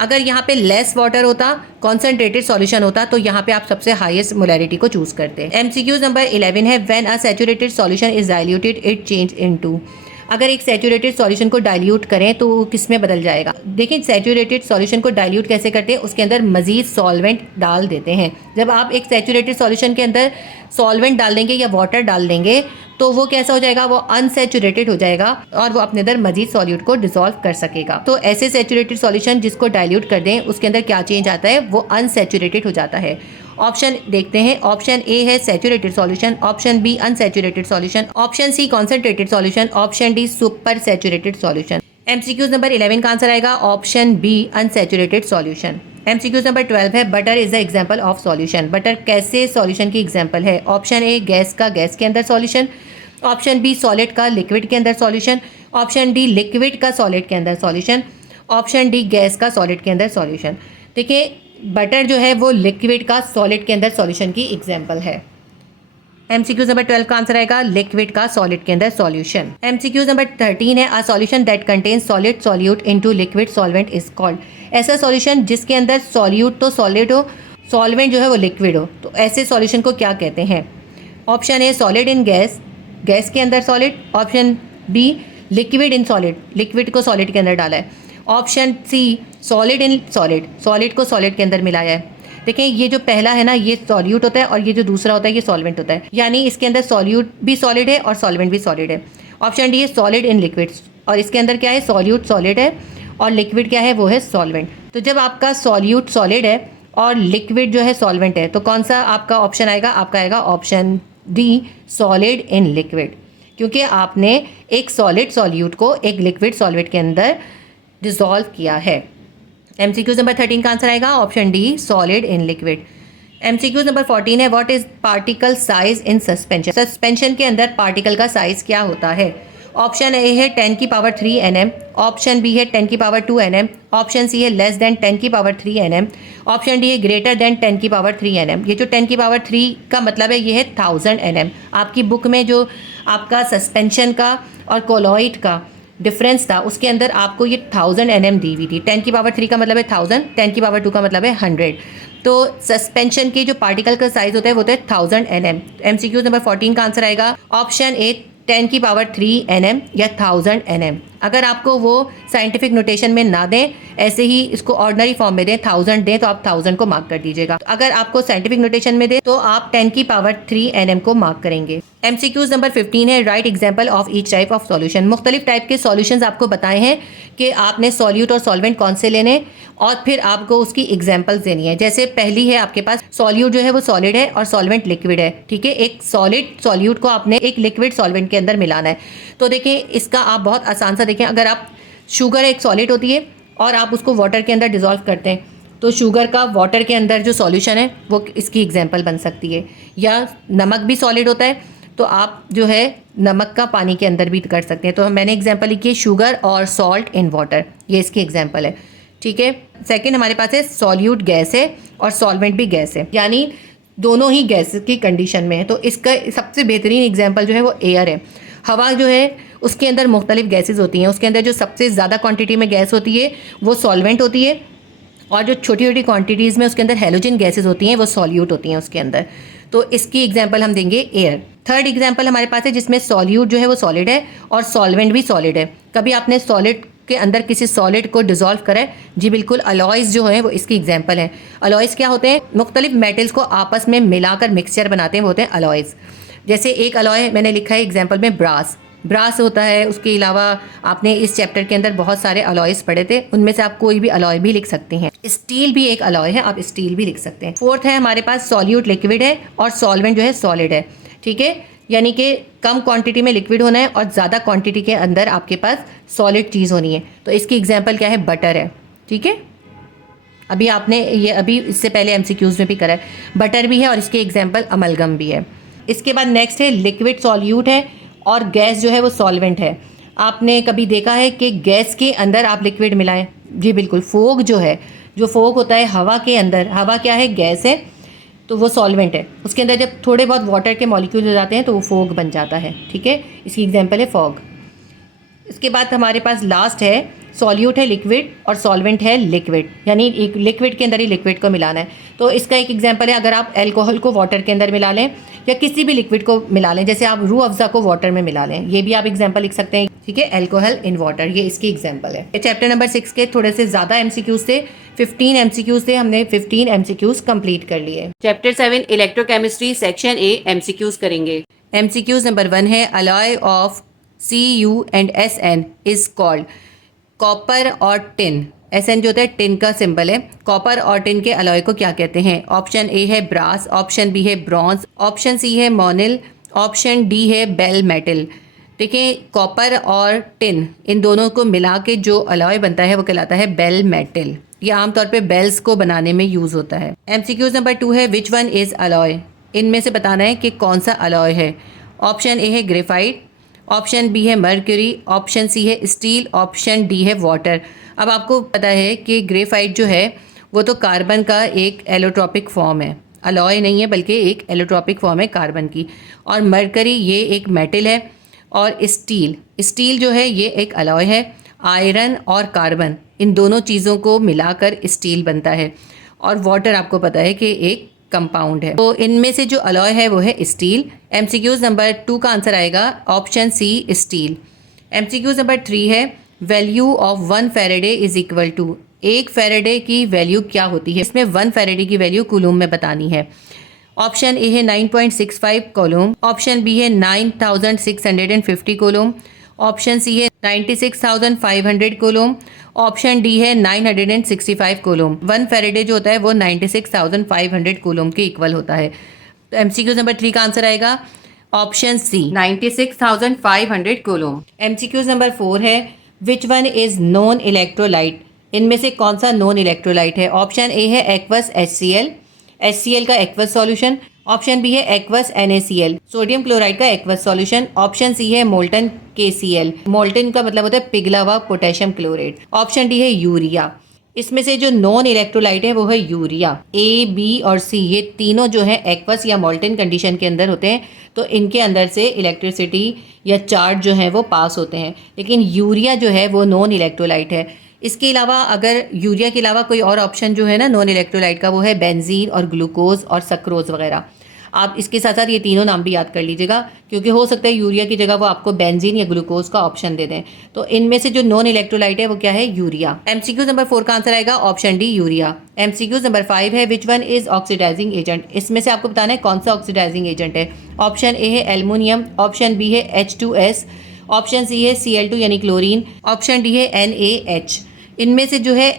अगर यहाँ पे लेस वाटर होता, कॉन्सेंट्रेटेड सॉल्यूशन होता, तो यहाँ पे आप सबसे हाईएस्ट मोलैरिटी को चूज़ करते हैं। MCQ नंबर 11 है when a saturated solution is diluted it change into. अगर एक सैचुरेटेड सॉल्यूशन को डाइल्यूट करें तो वो किस में बदल जाएगा। देखिए सैचुरेटेड सॉल्यूशन को डाइल्यूट कैसे करते हैं, उसके अंदर मजीद सॉल्वेंट डाल देते हैं। जब आप एक सैचुरेटेड सॉल्यूशन के अंदर सॉल्वेंट डाल देंगे या वाटर डाल देंगे तो वो कैसा हो जाएगा, वो अनसैचुरेटेड हो जाएगा और वो अपने अंदर मजीद सॉल्यूट को डिसॉल्व कर सकेगा। तो ऐसे सैचुरेटेड सॉल्यूशन जिसको डाइल्यूट कर दें उसके अंदर क्या चेंज आता है, वो अनसैचुरेटेड हो जाता है। ऑप्शन देखते हैं, ऑप्शन ए है saturated solution, option B unsaturated solution, option C concentrated solution, option D super saturated solution. MCQs number 11 का आंसर आएगा option B unsaturated solution. MCQs number 12 है butter is the example of solution. Butter कैसे solution की example है। Option A gas का gas के अंदर solution, option B solid का लिक्विड के अंदर सॉल्यूशन, ऑप्शन डी लिक्विड का सॉलिड के अंदर सॉल्यूशन, ऑप्शन डी गैस का सॉलिड के अंदर सॉल्यूशन। देखिए बटर जो है वो लिक्विड का सॉलिड के अंदर सॉल्यूशन की एग्जांपल है। एमसीक्यूज नंबर 12 का आंसर आएगा लिक्विड का सॉलिड के अंदर सॉल्यूशन। एमसीक्यूज नंबर 13 है a solution that contains solid solute into liquid solvent is called. ऐसा सॉल्यूशन जिसके अंदर सॉल्यूट तो सॉलिड हो, सॉल्वेंट जो है वो लिक्विड हो, तो ऐसे सॉल्यूशन को क्या कहते हैं। Option A solid in gas, gas के अंदर solid, option B liquid in solid, liquid को सॉलिड के अंदर डाला है, option C solid in solid, solid को सॉलिड के अंदर मिलाया है। देखें ये जो पहला है ना ये सॉल्यूट होता है और ये जो दूसरा होता है ये सॉल्वेंट होता है, यानी इसके अंदर सॉल्यूट भी सॉलिड है और सॉल्वेंट भी सॉलिड है। ऑप्शन डी है सॉलिड इन लिक्विड, और इसके अंदर क्या है सॉल्यूट सॉलिड है और लिक्विड क्या है वो है सॉल्वेंट। तो जब आपका सॉल्यूट सॉलिड है और लिक्विड जो है सॉल्वेंट है तो कौन सा आपका ऑप्शन आएगा, आपका आएगा option D solid in liquid, क्योंकि आपने एक सॉलिड सॉल्यूट को एक लिक्विड सॉल्वेंट के अंदर डिसॉल्व किया है। एमसीक्यूज नंबर 13 का आंसर आएगा option D solid in liquid. MCQs number 14 है what is particle size in suspension. Suspension के अंदर पार्टिकल का साइज क्या होता है। ऑप्शन ए है 10 की पावर 3 nm, ऑप्शन बी है 10 की पावर 2 nm, ऑप्शन सी है लेस देन 10 की पावर 3 nm, ऑप्शन डी है ग्रेटर देन 10 की पावर 3 nm। ये जो 10 की पावर 3 का मतलब है ये है 1000 nm। आपकी बुक में जो आपका सस्पेंशन का और कोलॉइड का डिफरेंस था उसके अंदर आपको ये 1000 nm दी हुई थी। 10 की पावर 3 का मतलब है 1000, 10 की पावर 2 का मतलब है 100। तो सस्पेंशन के जो पार्टिकल का साइज होता है वो होता है 1000 nm। एमसीक्यूज नंबर 14 का आंसर आएगा ऑप्शन ए 10 की पावर 3 nm या 1000 nm। अगर आपको वो साइंटिफिक नोटेशन में ना दें, ऐसे ही इसको ऑर्डिनरी फॉर्म में दें, 1000 दें तो आप 1000 को मार्क कर दीजिएगा। अगर आपको साइंटिफिक नोटेशन में दें तो आप 10 की पावर 3 nm को मार्क करेंगे। एमसीक्यूज नंबर 15 है right example of each type of solution. मुख्तलिफ टाइप के सॉल्यूशंस आपको बताए हैं कि आपने सॉल्यूट और सॉल्वेंट कौन से लेने और फिर आपको उसकी एग्जाम्पल्स देनी है। जैसे पहली है आपके पास सॉल्यूट जो है वो सॉलिड है और सॉल्वेंट लिक्विड है, ठीक है। एक सॉलिड सॉल्यूट को आपने एक लिक्विड सॉल्वेंट के अंदर मिलाना है। तो देखिए इसका आप बहुत आसान सा देखें, अगर आप शुगर एक सॉलिड होती है और आप उसको वाटर के अंदर डिसॉल्व करते हैं तो शुगर का वाटर के अंदर जो सॉल्यूशन है वो इसकी एग्जाम्पल बन सकती है। या नमक भी सॉलिड होता है तो आप जो है नमक का पानी के अंदर भी कर सकते हैं। तो मैंने एग्जाम्पल लिखी है शुगर और सॉल्ट इन वाटर, ये इसकी एग्जाम्पल है, ठीक है। सेकंड हमारे पास है सॉल्यूट गैस है और सॉल्वेंट भी गैस है, यानी दोनों ही गैस की कंडीशन में है। तो इसका सबसे बेहतरीन एग्जाम्पल जो है वो एयर है। हवा जो है उसके अंदर मुख्तलिफ गैसेज होती हैं, उसके अंदर जो सबसे ज़्यादा क्वांटिटी में गैस होती है वो सॉल्वेंट होती है और जो छोटी छोटी क्वांटिटीज़ में उसके अंदर हेलोजन गैसेज होती हैं वो सॉल्यूट होती हैं उसके अंदर। तो इसकी एग्जांपल हम देंगे एयर। थर्ड एग्जांपल हमारे पास है जिसमें सॉल्यूट जो है वो सॉलिड है और सॉल्वेंट भी सॉलिड है। कभी आपने सॉलिड के अंदर किसी सॉलिड को डिसॉल्व करा है? जी बिल्कुल, अलॉयज़ जो है वो इसकी एग्जांपल है। अलॉयज़ क्या होते हैं? मुख्तलिफ मेटल्स को आपस में मिलाकर मिक्सचर बनाते हैं, वो होते हैं अलॉयज़। जैसे एक अलॉय मैंने लिखा है एग्जाम्पल में ब्रास, ब्रास होता है। उसके अलावा आपने इस चैप्टर के अंदर बहुत सारे अलॉयज़ पढ़े थे, उनमें से आप कोई भी अलॉय भी लिख सकते हैं। स्टील भी एक अलॉय है, आप स्टील भी लिख सकते हैं। फोर्थ है हमारे पास सॉल्यूट लिक्विड है और सॉल्वेंट जो है सॉलिड है, ठीक है। यानी कि कम क्वांटिटी में लिक्विड होना है और ज़्यादा क्वांटिटी के अंदर आपके पास सॉलिड चीज़ होनी है। तो इसकी एग्जाम्पल क्या है? बटर है, ठीक है। अभी आपने ये अभी इससे पहले एमसीक्यूज़ में भी करा है, बटर भी है और इसके एग्जाम्पल अमलगम भी है। इसके बाद नेक्स्ट है लिक्विड सॉल्यूट है और गैस जो है वो सॉल्वेंट है। आपने कभी देखा है कि गैस के अंदर आप लिक्विड मिलाएं? जी बिल्कुल, फोग जो है, जो फोग होता है हवा के अंदर, हवा क्या है? गैस है, तो वो सॉल्वेंट है। उसके अंदर जब थोड़े बहुत वाटर के मॉलिक्यूल हो जाते हैं तो वो फोग बन जाता है, ठीक है। इसकी एग्जांपल है फॉग। इसके बाद हमारे पास लास्ट है सॉल्यूट है लिक्विड और सॉल्वेंट है लिक्विड, यानी एक लिक्विड के अंदर ही लिक्विड को मिलाना है। तो इसका एक एग्जांपल है, अगर आप अल्कोहल को वाटर के अंदर मिला लें या किसी भी लिक्विड को मिला लें, जैसे आप रूह अफ़ज़ा को वाटर में मिला लें, ये भी आप एग्जांपल लिख सकते हैं, ठीक है। अल्कोहल इन वाटर, ये इसकी एग्जांपल है। चैप्टर नंबर 6 के थोड़े से ज़्यादा MCQs थे, 15 MCQs थे, हमने 15 MCQs कंप्लीट कर लिए। Chapter 7 electrochemistry section A MCQs करेंगे। MCQs नंबर 1 है alloy of Cu and Sn is called. Copper और टिन, Sn जो होता है टिन का सिंबल है, कॉपर और टिन के अलॉय को क्या कहते हैं? ऑप्शन ए है ब्रास, ऑप्शन बी है ब्रॉन्ज, ऑप्शन सी है मोनिल, ऑप्शन डी है बेल मेटल। देखिए कॉपर और टिन इन दोनों को मिला के जो अलॉय बनता है वो कहलाता है बेल मेटल। ये आमतौर पे बेल्स को बनाने में यूज होता है। MCQs नंबर 2 है विच वन इज अलॉय। इनमें से बताना है कि कौन सा अलॉय है। ऑप्शन ए है ग्रेफाइट, ऑप्शन बी है मर्क्यूरी, ऑप्शन सी है स्टील, ऑप्शन डी है वाटर। अब आपको पता है कि ग्रेफाइट जो है वो तो कार्बन का एक एलोट्रॉपिक फॉर्म है, अलॉय नहीं है बल्कि एक एलोट्रॉपिक फॉर्म है कार्बन की। और मर्करी ये एक मेटल है, और स्टील जो है ये एक अलॉय है। आयरन और कार्बन इन दोनों चीज़ों को मिलाकर स्टील बनता है, और वाटर आपको पता है कि एक कंपाउंड है। तो इनमें से जो अलॉय है वो है स्टील। MCQs नंबर 2 का आंसर आएगा option C steel. MCQs number 3 है value of 1 Faraday is equal to. 1 Faraday की वैल्यू क्या होती है? इसमें 1 फैराडे की वैल्यू कूलूम में बतानी है। ऑप्शन ए है 9.65 कूलूम, ऑप्शन बी है 9650 कूलूम, ऑप्शन सी है 96,500 कूलूम, ऑप्शन डी है 965 कूलूम। 1 फैराडे जो होता है वो 96,500 कूलूम के इक्वल होता है। तो MCQs नंबर 3 का आंसर आएगा ऑप्शन सी 96,500 कूलूम। MCQs नंबर 4 है which one is non electrolyte. इनमें से कौन सा नॉन इलेक्ट्रोलाइट है? ऑप्शन ए है एक्वस HCl का एक्वस सॉल्यूशन, ऑप्शन बी है एक्वस NaCl सोडियम क्लोराइड का एक्वस सॉल्यूशन, ऑप्शन सी है मोल्टन KCl, मोल्टन का मतलब होता है पिघला हुआ पोटेशियम क्लोराइड, ऑप्शन डी है यूरिया। इसमें से जो नॉन इलेक्ट्रोलाइट है वो है यूरिया। A, B और C ये तीनों जो है एक्वस या मोल्टन कंडीशन के अंदर होते हैं, तो इनके अंदर से इलेक्ट्रिसिटी या चार्ज जो है वो पास होते हैं, लेकिन यूरिया जो है वो नॉन इलेक्ट्रोलाइट है। इसके अलावा अगर यूरिया के अलावा कोई और ऑप्शन जो है ना नॉन इलेक्ट्रोलाइट का, वो है बेंजीन और ग्लूकोज और सक्रोज वगैरह। आप इसके साथ साथ ये तीनों नाम भी याद कर लीजिएगा, क्योंकि हो सकता है यूरिया की जगह वो आपको बेंजीन या ग्लूकोज का ऑप्शन दे दें। तो इनमें से जो नॉन इलेक्ट्रोलाइट है वो क्या है? यूरिया। MCQs नंबर 4 का आंसर आएगा option D urea. MCQs number 5 है which one is oxidising agent. इसमें से आपको बताना है कौन सा ऑक्सीडाइजिंग एजेंट है। ऑप्शन ए है एल्युमिनियम, ऑप्शन बी है H2S, ऑप्शन सी है Cl2 यानी क्लोरीन, ऑप्शन डी है NaH। इनमें से जो है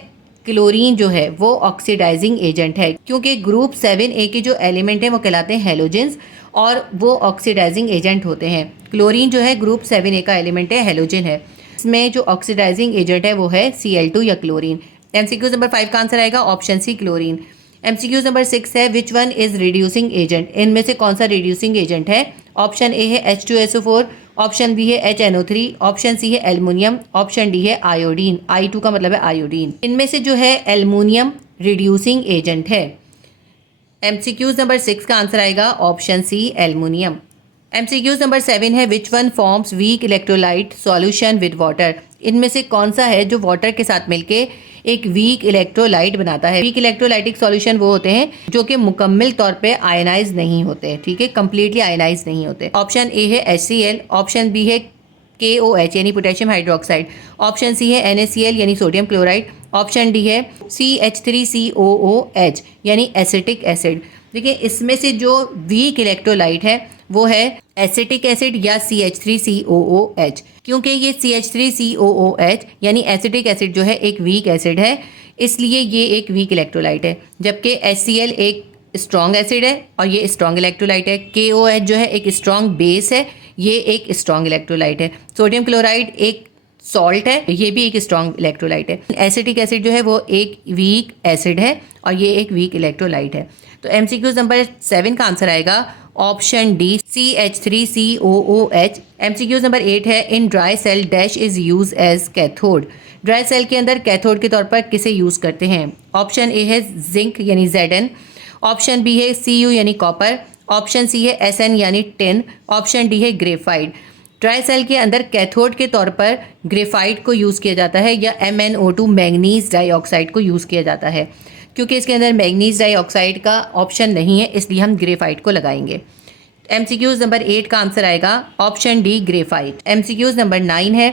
क्लोरीन जो है वो ऑक्सीडाइजिंग एजेंट है, क्योंकि ग्रुप 7A के जो एलिमेंट हैं वो कहलाते हैं हेलोजेंस, और वो ऑक्सीडाइजिंग एजेंट होते हैं। क्लोरीन जो है ग्रुप 7A का एलिमेंट है, हेलोजन है। इसमें जो ऑक्सीडाइजिंग एजेंट है वो है Cl2 या क्लोरीन। MCQs नंबर 5 का आंसर आएगा option C chlorine. MCQs number 6 है which one is reducing agent. इनमें से कौन सा रिड्यूसिंग एजेंट है? ऑप्शन ए है H2SO4, ऑप्शन बी है HNO3, ऑप्शन सी है एल्युमिनियम, ऑप्शन डी है आयोडीन। I2 का मतलब है आयोडीन। इनमें से जो है एल्युमिनियम रिड्यूसिंग एजेंट है। MCQs नंबर 6 का आंसर आएगा option C aluminium. MCQs number 7 है which one forms weak electrolyte solution with water. इनमें से कौन सा है जो वाटर के साथ मिलके एक वीक इलेक्ट्रोलाइट बनाता है? वीक इलेक्ट्रोलाइटिक सॉल्यूशन वो होते हैं जो कि मुकम्मल तौर पे आयनाइज नहीं होते, ठीक है, कंप्लीटली आयनाइज नहीं होते। ऑप्शन ए है HCl, ऑप्शन बी है KOH यानी पोटेशियम हाइड्रोक्साइड, ऑप्शन सी है NaCl यानी सोडियम क्लोराइड, ऑप्शन डी है CH3COOH यानी एसिटिक एसिड। देखिए इसमें से जो वीक इलेक्ट्रोलाइट है वो है एसिटिक एसिड या CH3COOH, क्योंकि ये CH3COOH यानी एसिटिक एसिड जो है एक वीक एसिड है, इसलिए ये एक वीक इलेक्ट्रोलाइट है। जबकि HCl एक स्ट्रॉन्ग एसिड है और ये स्ट्रॉन्ग इलेक्ट्रोलाइट है। KOH जो है एक स्ट्रॉन्ग बेस है, ये एक स्ट्रॉन्ग इलेक्ट्रोलाइट है। सोडियम क्लोराइड एक सॉल्ट है, ये भी एक स्ट्रॉन्ग इलेक्ट्रोलाइट है। एसिटिक एसिड जो है वो एक वीक एसिड है और ये एक वीक इलेक्ट्रोलाइट है। तो MCQs नंबर 7 का आंसर आएगा option D CH3COOH। MCQs number 8 है in dry cell dash is use as cathode. Dry cell के अंदर कैथोड के तौर पर किसे यूज़ करते हैं? ऑप्शन ए है जिंक यानी Zn, ऑप्शन बी है Cu यानी कॉपर, ऑप्शन सी है Sn यानी टिन, ऑप्शन डी है ग्रेफाइट। ड्राई सेल के अंदर कैथोड के तौर पर ग्रेफाइट को यूज़ किया जाता है या MnO2 मैंगनीज डाइऑक्साइड को यूज़ किया जाता है। क्योंकि इसके अंदर मैंगनीज डाइऑक्साइड का ऑप्शन नहीं है इसलिए हम ग्रेफाइट को लगाएंगे। MCQs नंबर 8 का आंसर आएगा option D graphite. MCQs number 9 है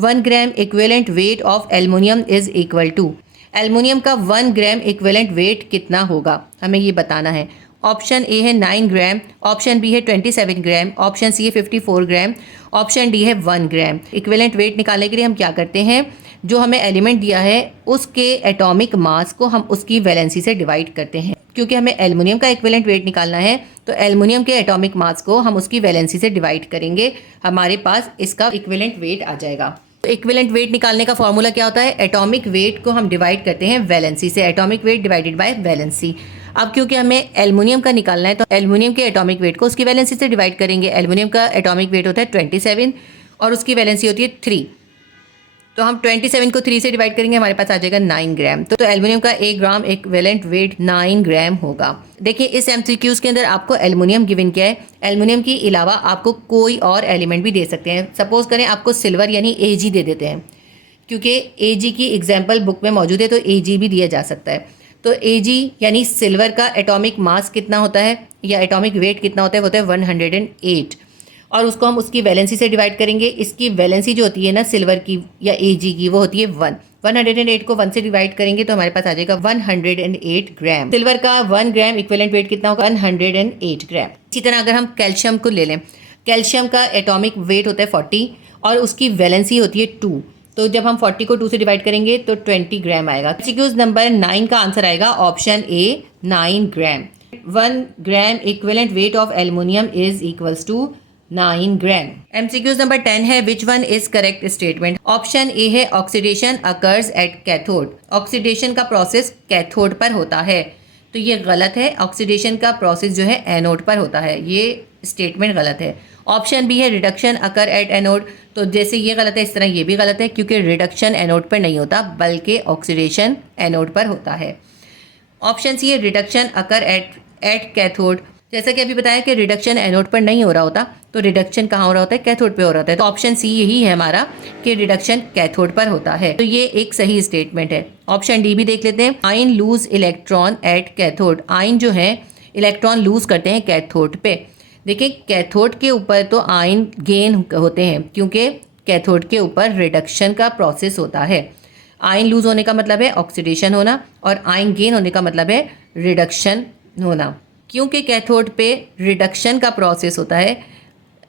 1 gram equivalent weight of aluminium is equal to. Aluminium का 1 ग्राम इक्विवेलेंट वेट कितना होगा, हमें ये बताना है। ऑप्शन ए है 9 ग्राम, ऑप्शन बी है 27 ग्राम, ऑप्शन सी है 54 ग्राम, ऑप्शन डी है 1 ग्राम। इक्विवेलेंट वेट निकालने के लिए हम क्या करते हैं, जो हमें एलिमेंट दिया है उसके एटॉमिक मास को हम उसकी वैलेंसी से डिवाइड करते हैं। क्योंकि हमें एल्युमिनियम का इक्विवेलेंट वेट निकालना है तो एल्युमिनियम के एटॉमिक मास को हम उसकी वैलेंसी से डिवाइड करेंगे, हमारे पास इसका इक्विवेलेंट वेट आ जाएगा। तो इक्विवेलेंट वेट निकालने का फॉर्मूला क्या होता है, एटॉमिक वेट को हम डिवाइड करते हैं वैलेंसी से, atomic weight divided by valency. अब क्योंकि हमें एल्युमिनियम का निकालना है तो एल्युमिनियम के एटॉमिक वेट को उसकी वैलेंसी से डिवाइड करेंगे। एल्युमिनियम का एटॉमिक वेट होता है 27 और उसकी वैलेंसी होती है 3, तो हम 27 को 3 से डिवाइड करेंगे, हमारे पास आ जाएगा 9 ग्राम। तो एल्युमिनियम का 1 ग्राम इक्विवेलेंट वेट 9 ग्राम होगा। देखिए इस MCQs के अंदर आपको एल्युमिनियम गिवन क्या है, एल्युमिनियम के अलावा आपको कोई और एलिमेंट भी दे सकते हैं। सपोज करें आपको सिल्वर यानी Ag दे देते हैं, क्योंकि Ag की एग्जाम्पल बुक में मौजूद है तो Ag भी दिया जा सकता है। तो Ag यानी सिल्वर का एटॉमिक मास कितना होता है या एटॉमिक वेट कितना होता है, वो होता है 108 और उसको हम उसकी वैलेंसी से डिवाइड करेंगे। इसकी वैलेंसी जो होती है ना सिल्वर की या Ag की, वो होती है 1। 108 को 1 से डिवाइड करेंगे तो हमारे पास आ जाएगा 108 ग्राम। सिल्वर का 1 ग्राम इक्विवेलेंट वेट कितना होगा, 108 ग्राम। इसी तरह अगर हम कैल्शियम को ले लें, कैल्शियम का एटॉमिक वेट होता है 40 और उसकी वैलेंसी होती है 2, तो जब हम 40 को 2 से डिवाइड करेंगे तो 20 ग्राम आएगा। MCQs नंबर 9 का आंसर आएगा option A 9 gram. 1 gram equivalent weight of aluminium is equals to 9 gram. MCQs number 10 है which one is correct statement. Option A है oxidation occurs at cathode. Oxidation का प्रोसेस कैथोड पर होता है, तो ये गलत है। ऑक्सीडेशन का प्रोसेस जो है एनोड पर होता है, ये स्टेटमेंट गलत है। ऑप्शन बी है रिडक्शन अकर एट एनोड, तो जैसे ये गलत है इस तरह ये भी गलत है, क्योंकि रिडक्शन एनोड पर नहीं होता बल्कि ऑक्सीडेशन एनोड पर होता है। ऑप्शन सी है रिडक्शन अकर एट कैथोड, जैसा कि अभी बताया कि रिडक्शन एनोड पर नहीं हो रहा होता, तो रिडक्शन कहाँ हो रहा होता है, कैथोड पे हो रहा होता है। तो ऑप्शन सी यही है हमारा कि रिडक्शन कैथोड पर होता है, तो ये एक सही स्टेटमेंट है। ऑप्शन डी भी देख लेते हैं। Ion loose electron at cathode, ion जो है इलेक्ट्रॉन लूज करते हैं कैथोड पे। देखिए कैथोड के ऊपर तो आयन गेन होते हैं, क्योंकि कैथोड के ऊपर रिडक्शन का प्रोसेस होता है। आयन लूज होने का मतलब है ऑक्सीडेशन होना और आयन गेन होने का मतलब है रिडक्शन होना। क्योंकि कैथोड पे रिडक्शन का प्रोसेस होता है,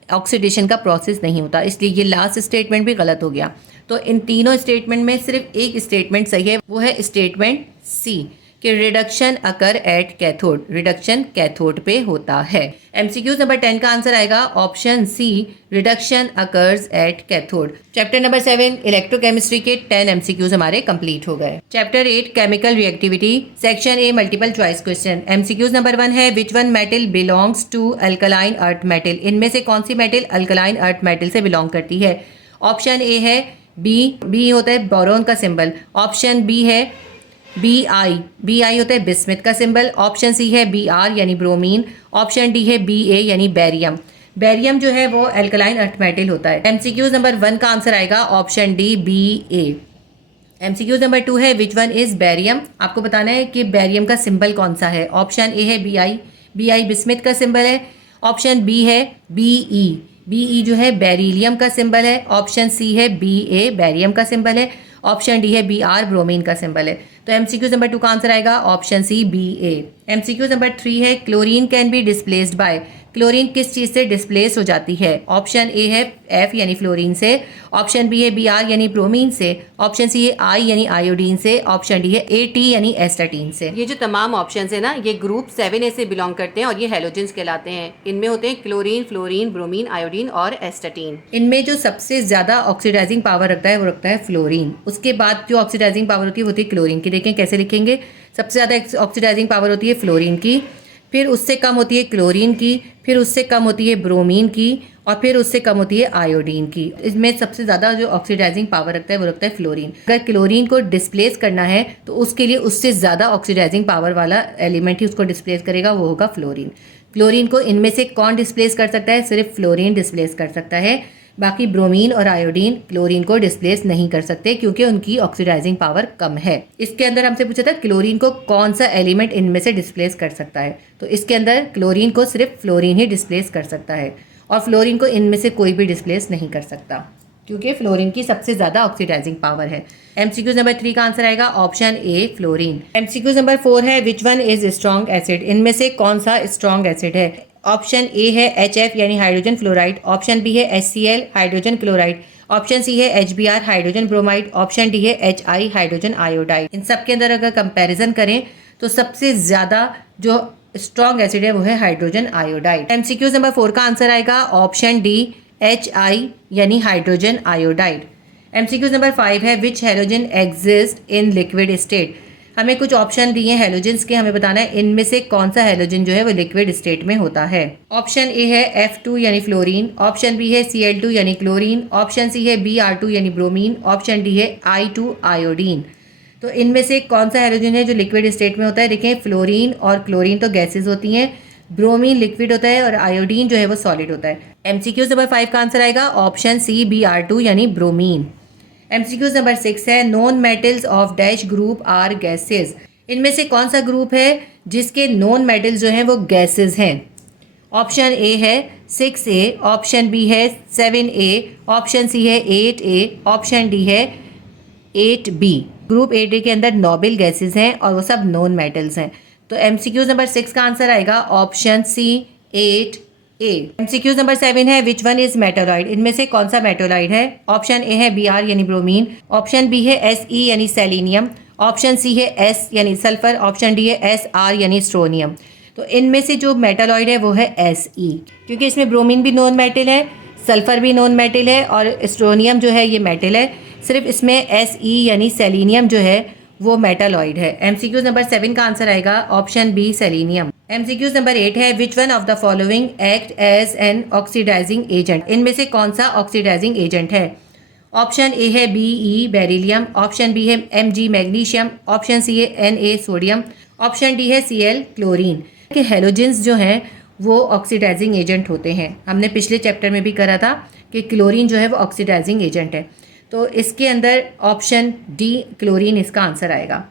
ऑक्सीडेशन का प्रोसेस नहीं होता, इसलिए ये लास्ट स्टेटमेंट भी गलत हो गया। तो इन तीनों स्टेटमेंट में सिर्फ एक स्टेटमेंट सही है, वो है स्टेटमेंट सी कि reduction occur at cathode, reduction cathode पे होता है। MCQs नंबर 10 का आंसर आएगा option C reduction occurs at cathode. Chapter number 7 electrochemistry के 10 MCQs हमारे कंप्लीट हो गए। Chapter 8 chemical reactivity, section A multiple choice question. MCQs number 1 है which one metal belongs to alkaline earth metal. इनमें से कौन सी मेटल अल्कलाइन अर्थ मेटल से बिलोंग करती है। ऑप्शन ए है बी होता है बोरोन का सिंबल। ऑप्शन बी है BI होता है बिस्मिथ का सिंबल। ऑप्शन सी है BR यानी ब्रोमीन। ऑप्शन डी है BA यानी बैरियम। बैरियम जो है वो अल्कलाइन अर्थ मेटल होता है। MCQs नंबर 1 का आंसर आएगा option D BA। MCQs number 2 है विच वन इज बैरियम। आपको बताना है कि बैरियम का सिंबल कौन सा है। ऑप्शन ए है BI बिस्मिथ का सिंबल है। ऑप्शन बी है BE जो है बेरिलियम का सिंबल है। ऑप्शन सी है BA बैरियम का सिंबल है। ऑप्शन डी है BR ब्रोमीन का सिंबल है। तो MCQs नंबर 2 का आंसर आएगा option C BA। MCQs number 3 है chlorine can be displaced by. Chlorine किस चीज़ से डिस्प्लेस हो जाती है। ऑप्शन ए है F यानी फ्लोरीन से। ऑप्शन बी है BR यानी ब्रोमीन से। ऑप्शन सी है I यानी आयोडीन से। ऑप्शन डी है AT यानी एस्टाटीन से। ये जो तमाम ऑप्शन है ना, ये ग्रुप 7A से बिलोंग करते हैं और ये हेलोजेंस कहलाते हैं। इनमें होते हैं क्लोरीन, फ्लोरीन, ब्रोमीन, आयोडीन और एस्टाटीन। इनमें जो सबसे ज़्यादा ऑक्सीडाइजिंग पावर रखता है वो रखता है फ्लोरीन। उसके बाद जो ऑक्सीडाइजिंग पावर होती है वो होती है क्लोरीन की। देखें कैसे लिखेंगे, सबसे ज़्यादा ऑक्सीडाइजिंग पावर होती है फ्लोरीन की, फिर उससे कम होती है क्लोरीन की, फिर उससे कम होती है ब्रोमीन की और फिर उससे कम होती है आयोडीन की। इसमें सबसे ज़्यादा जो ऑक्सीडाइजिंग पावर रखता है वो रखता है फ्लोरीन। अगर क्लोरीन को डिस्प्लेस करना है तो उसके लिए उससे ज़्यादा ऑक्सीडाइजिंग पावर वाला एलिमेंट ही उसको डिस्प्लेस करेगा, वो होगा फ्लोरीन। क्लोरीन को इनमें से कौन डिस्प्लेस कर सकता है, सिर्फ फ्लोरीन डिस्प्लेस कर सकता है। बाकी ब्रोमीन और आयोडीन क्लोरीन को डिस्प्लेस नहीं कर सकते क्योंकि उनकी ऑक्सीडाइजिंग पावर कम है। इसके अंदर हमसे पूछा था क्लोरीन को कौन सा एलिमेंट इनमें से डिस्प्लेस कर सकता है, तो इसके अंदर क्लोरीन को सिर्फ फ्लोरीन ही डिस्प्लेस कर सकता है और फ्लोरीन को इनमें से कोई भी डिस्प्लेस नहीं कर सकता क्योंकि फ्लोरीन की सबसे ज़्यादा ऑक्सीडाइजिंग पावर है। एमसीक्यूज नंबर 3 का आंसर आएगा option A fluorine. MCQs number 4 है which one is strong acid, इनमें से कौन सा स्ट्रॉन्ग एसिड है। ऑप्शन ए है HF यानी हाइड्रोजन फ्लोराइड, ऑप्शन बी है HCl hydrogen chloride, option C है HBr hydrogen bromide, option D है HI हाइड्रोजन आयोडाइड। इन सब के अंदर अगर कंपैरिजन करें तो सबसे ज़्यादा जो स्ट्रॉन्ग एसिड है वो है हाइड्रोजन आयोडाइड। एमसीक्यूज नंबर 4 का आंसर आएगा ऑप्शन डी HI यानी हाइड्रोजन आयोडाइड। एमसीक्यूज नंबर 5 है which halogen exist in liquid state, हमें कुछ ऑप्शन दिए हैलोजेंस के, हमें बताना है इनमें से कौन सा हैलोजन जो है वो लिक्विड स्टेट में होता है। ऑप्शन ए है F2 यानी फ्लोरीन, ऑप्शन बी है Cl2 यानी क्लोरीन, ऑप्शन सी है Br2 यानी ब्रोमीन, ऑप्शन डी है I2 आयोडीन। तो इनमें से कौन सा हैलोजन है जो लिक्विड स्टेट में होता है। देखिए फ्लोरीन और क्लोरीन तो गैसेज होती हैं, ब्रोमीन लिक्विड होता है और आयोडीन जो है वो सॉलिड होता है। एमसीक्यूज नंबर 5 का आंसर आएगा ऑप्शन सी Br2 यानी ब्रोमीन। एमसीक्यूज नंबर 6 है non metals of dash group are gases, इनमें से कौन सा ग्रुप है जिसके नॉन मेटल्स जो हैं वो गैसेज हैं। ऑप्शन ए है 6A, ऑप्शन बी है 7A, ऑप्शन सी है 8A, ऑप्शन डी है 8B। ग्रुप 8A के अंदर नोबल गैसेज हैं और वो सब नॉन मेटल्स हैं। तो एमसीक्यूज नंबर 6 का आंसर आएगा ऑप्शन सी 8A। एमसीक्यूज नंबर 7 है विच वन इज मेटालॉइड, इनमें से कौन सा मेटालॉइड है। ऑप्शन ए है Br यानी ब्रोमीन, ऑप्शन बी है Se यानी सेलेनियम, ऑप्शन सी है S यानी सल्फर, ऑप्शन डी है Sr यानी स्ट्रोनियम। तो इनमें से जो मेटालॉइड है वो है Se, क्योंकि इसमें ब्रोमीन भी नॉन मेटल है, सल्फर भी नॉन मेटल है और स्ट्रोनियम जो है ये मेटल है। सिर्फ इसमें Se यानी सेलेनियम जो है वो मेटालॉइड है। एमसीक्यूज नंबर 7 का आंसर आएगा option B selenium. MCQs number 8 है which one of the following act as an oxidising agent, इनमें से कौन सा ऑक्सीडाइजिंग एजेंट है। ऑप्शन ए है Be बेरिलियम, ऑप्शन बी है Mg मैग्नीशियम, ऑप्शन सी है Na सोडियम, ऑप्शन डी है Cl क्लोरीन। कि हेलोजेंस जो हैं वो ऑक्सीडाइजिंग एजेंट होते हैं, हमने पिछले चैप्टर में भी करा था कि क्लोरीन जो है वो ऑक्सीडाइजिंग एजेंट है। तो इसके अंदर ऑप्शन डी क्लोरीन इसका आंसर आएगा।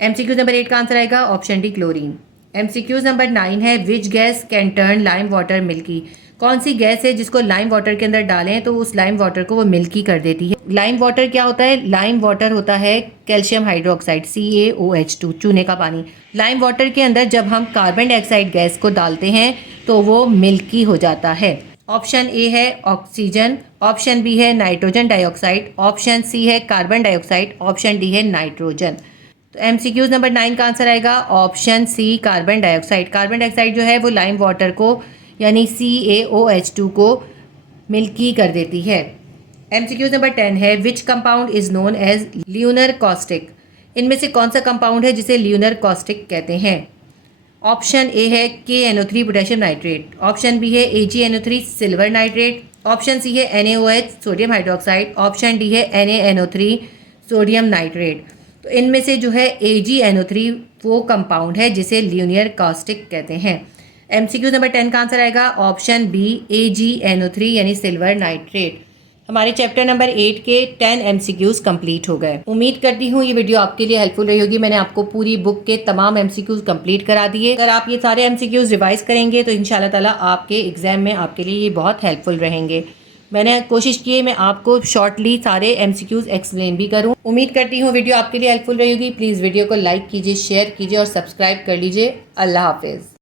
एमसीक्यूज नंबर 8 का आंसर आएगा option D chlorine. MCQs number 9 है which gas can turn lime water milky, कौन सी गैस है जिसको लाइम वाटर के अंदर डालें तो उस लाइम वाटर को वो मिल्की कर देती है। लाइम वाटर क्या होता है, लाइम वाटर होता है कैल्शियम हाइड्रोक्साइड CaOH2, चूने का पानी। लाइम वाटर के अंदर जब हम कार्बन डाइऑक्साइड गैस को डालते हैं तो वो मिल्की हो जाता है। ऑप्शन ए है ऑक्सीजन, ऑप्शन बी है नाइट्रोजन डाइऑक्साइड, ऑप्शन सी है कार्बन डाइऑक्साइड, ऑप्शन डी है नाइट्रोजन। तो एमसीक्यूज नंबर 9 का आंसर आएगा option C carbon dioxide. Carbon dioxide जो है वो लाइम वाटर को यानी CaOH2 को मिल्की कर देती है। एमसीक्यूज नंबर 10 है which compound is known as lunar caustic, इनमें से कौन सा कंपाउंड है जिसे ल्यूनर कॉस्टिक कहते हैं। ऑप्शन ए है KNO3 potassium nitrate, option B है AgNO3 silver nitrate, option C है NaOH sodium hydroxide, option D है NaNO3 सोडियम नाइट्रेट। तो इनमें से जो है AgNO3 वो कंपाउंड है जिसे ल्यूनियर कॉस्टिक कहते हैं। एमसीक्यू नंबर 10 का आंसर आएगा ऑप्शन बी AgNO3 यानी सिल्वर नाइट्रेट। हमारे चैप्टर नंबर 8 के 10 एमसीक्यूज कंप्लीट हो गए। उम्मीद करती हूँ ये वीडियो आपके लिए हेल्पफुल रही होगी। मैंने आपको पूरी बुक के तमाम एमसीक्यूज कंप्लीट करा दिए। अगर आप ये सारे एमसीक्यूज रिवाइज करेंगे तो इंशाल्लाह ताला आपके एग्जाम में आपके लिए ये बहुत हेल्पफुल रहेंगे। मैंने कोशिश की है मैं आपको शॉर्टली सारे एमसीक्यूज एक्सप्लेन भी करूँ। उम्मीद करती हूँ वीडियो आपके लिए हेल्पफुल रही होगी। प्लीज़ वीडियो को लाइक कीजिए, शेयर कीजिए और सब्सक्राइब कर लीजिए। अल्लाह हाफिज़।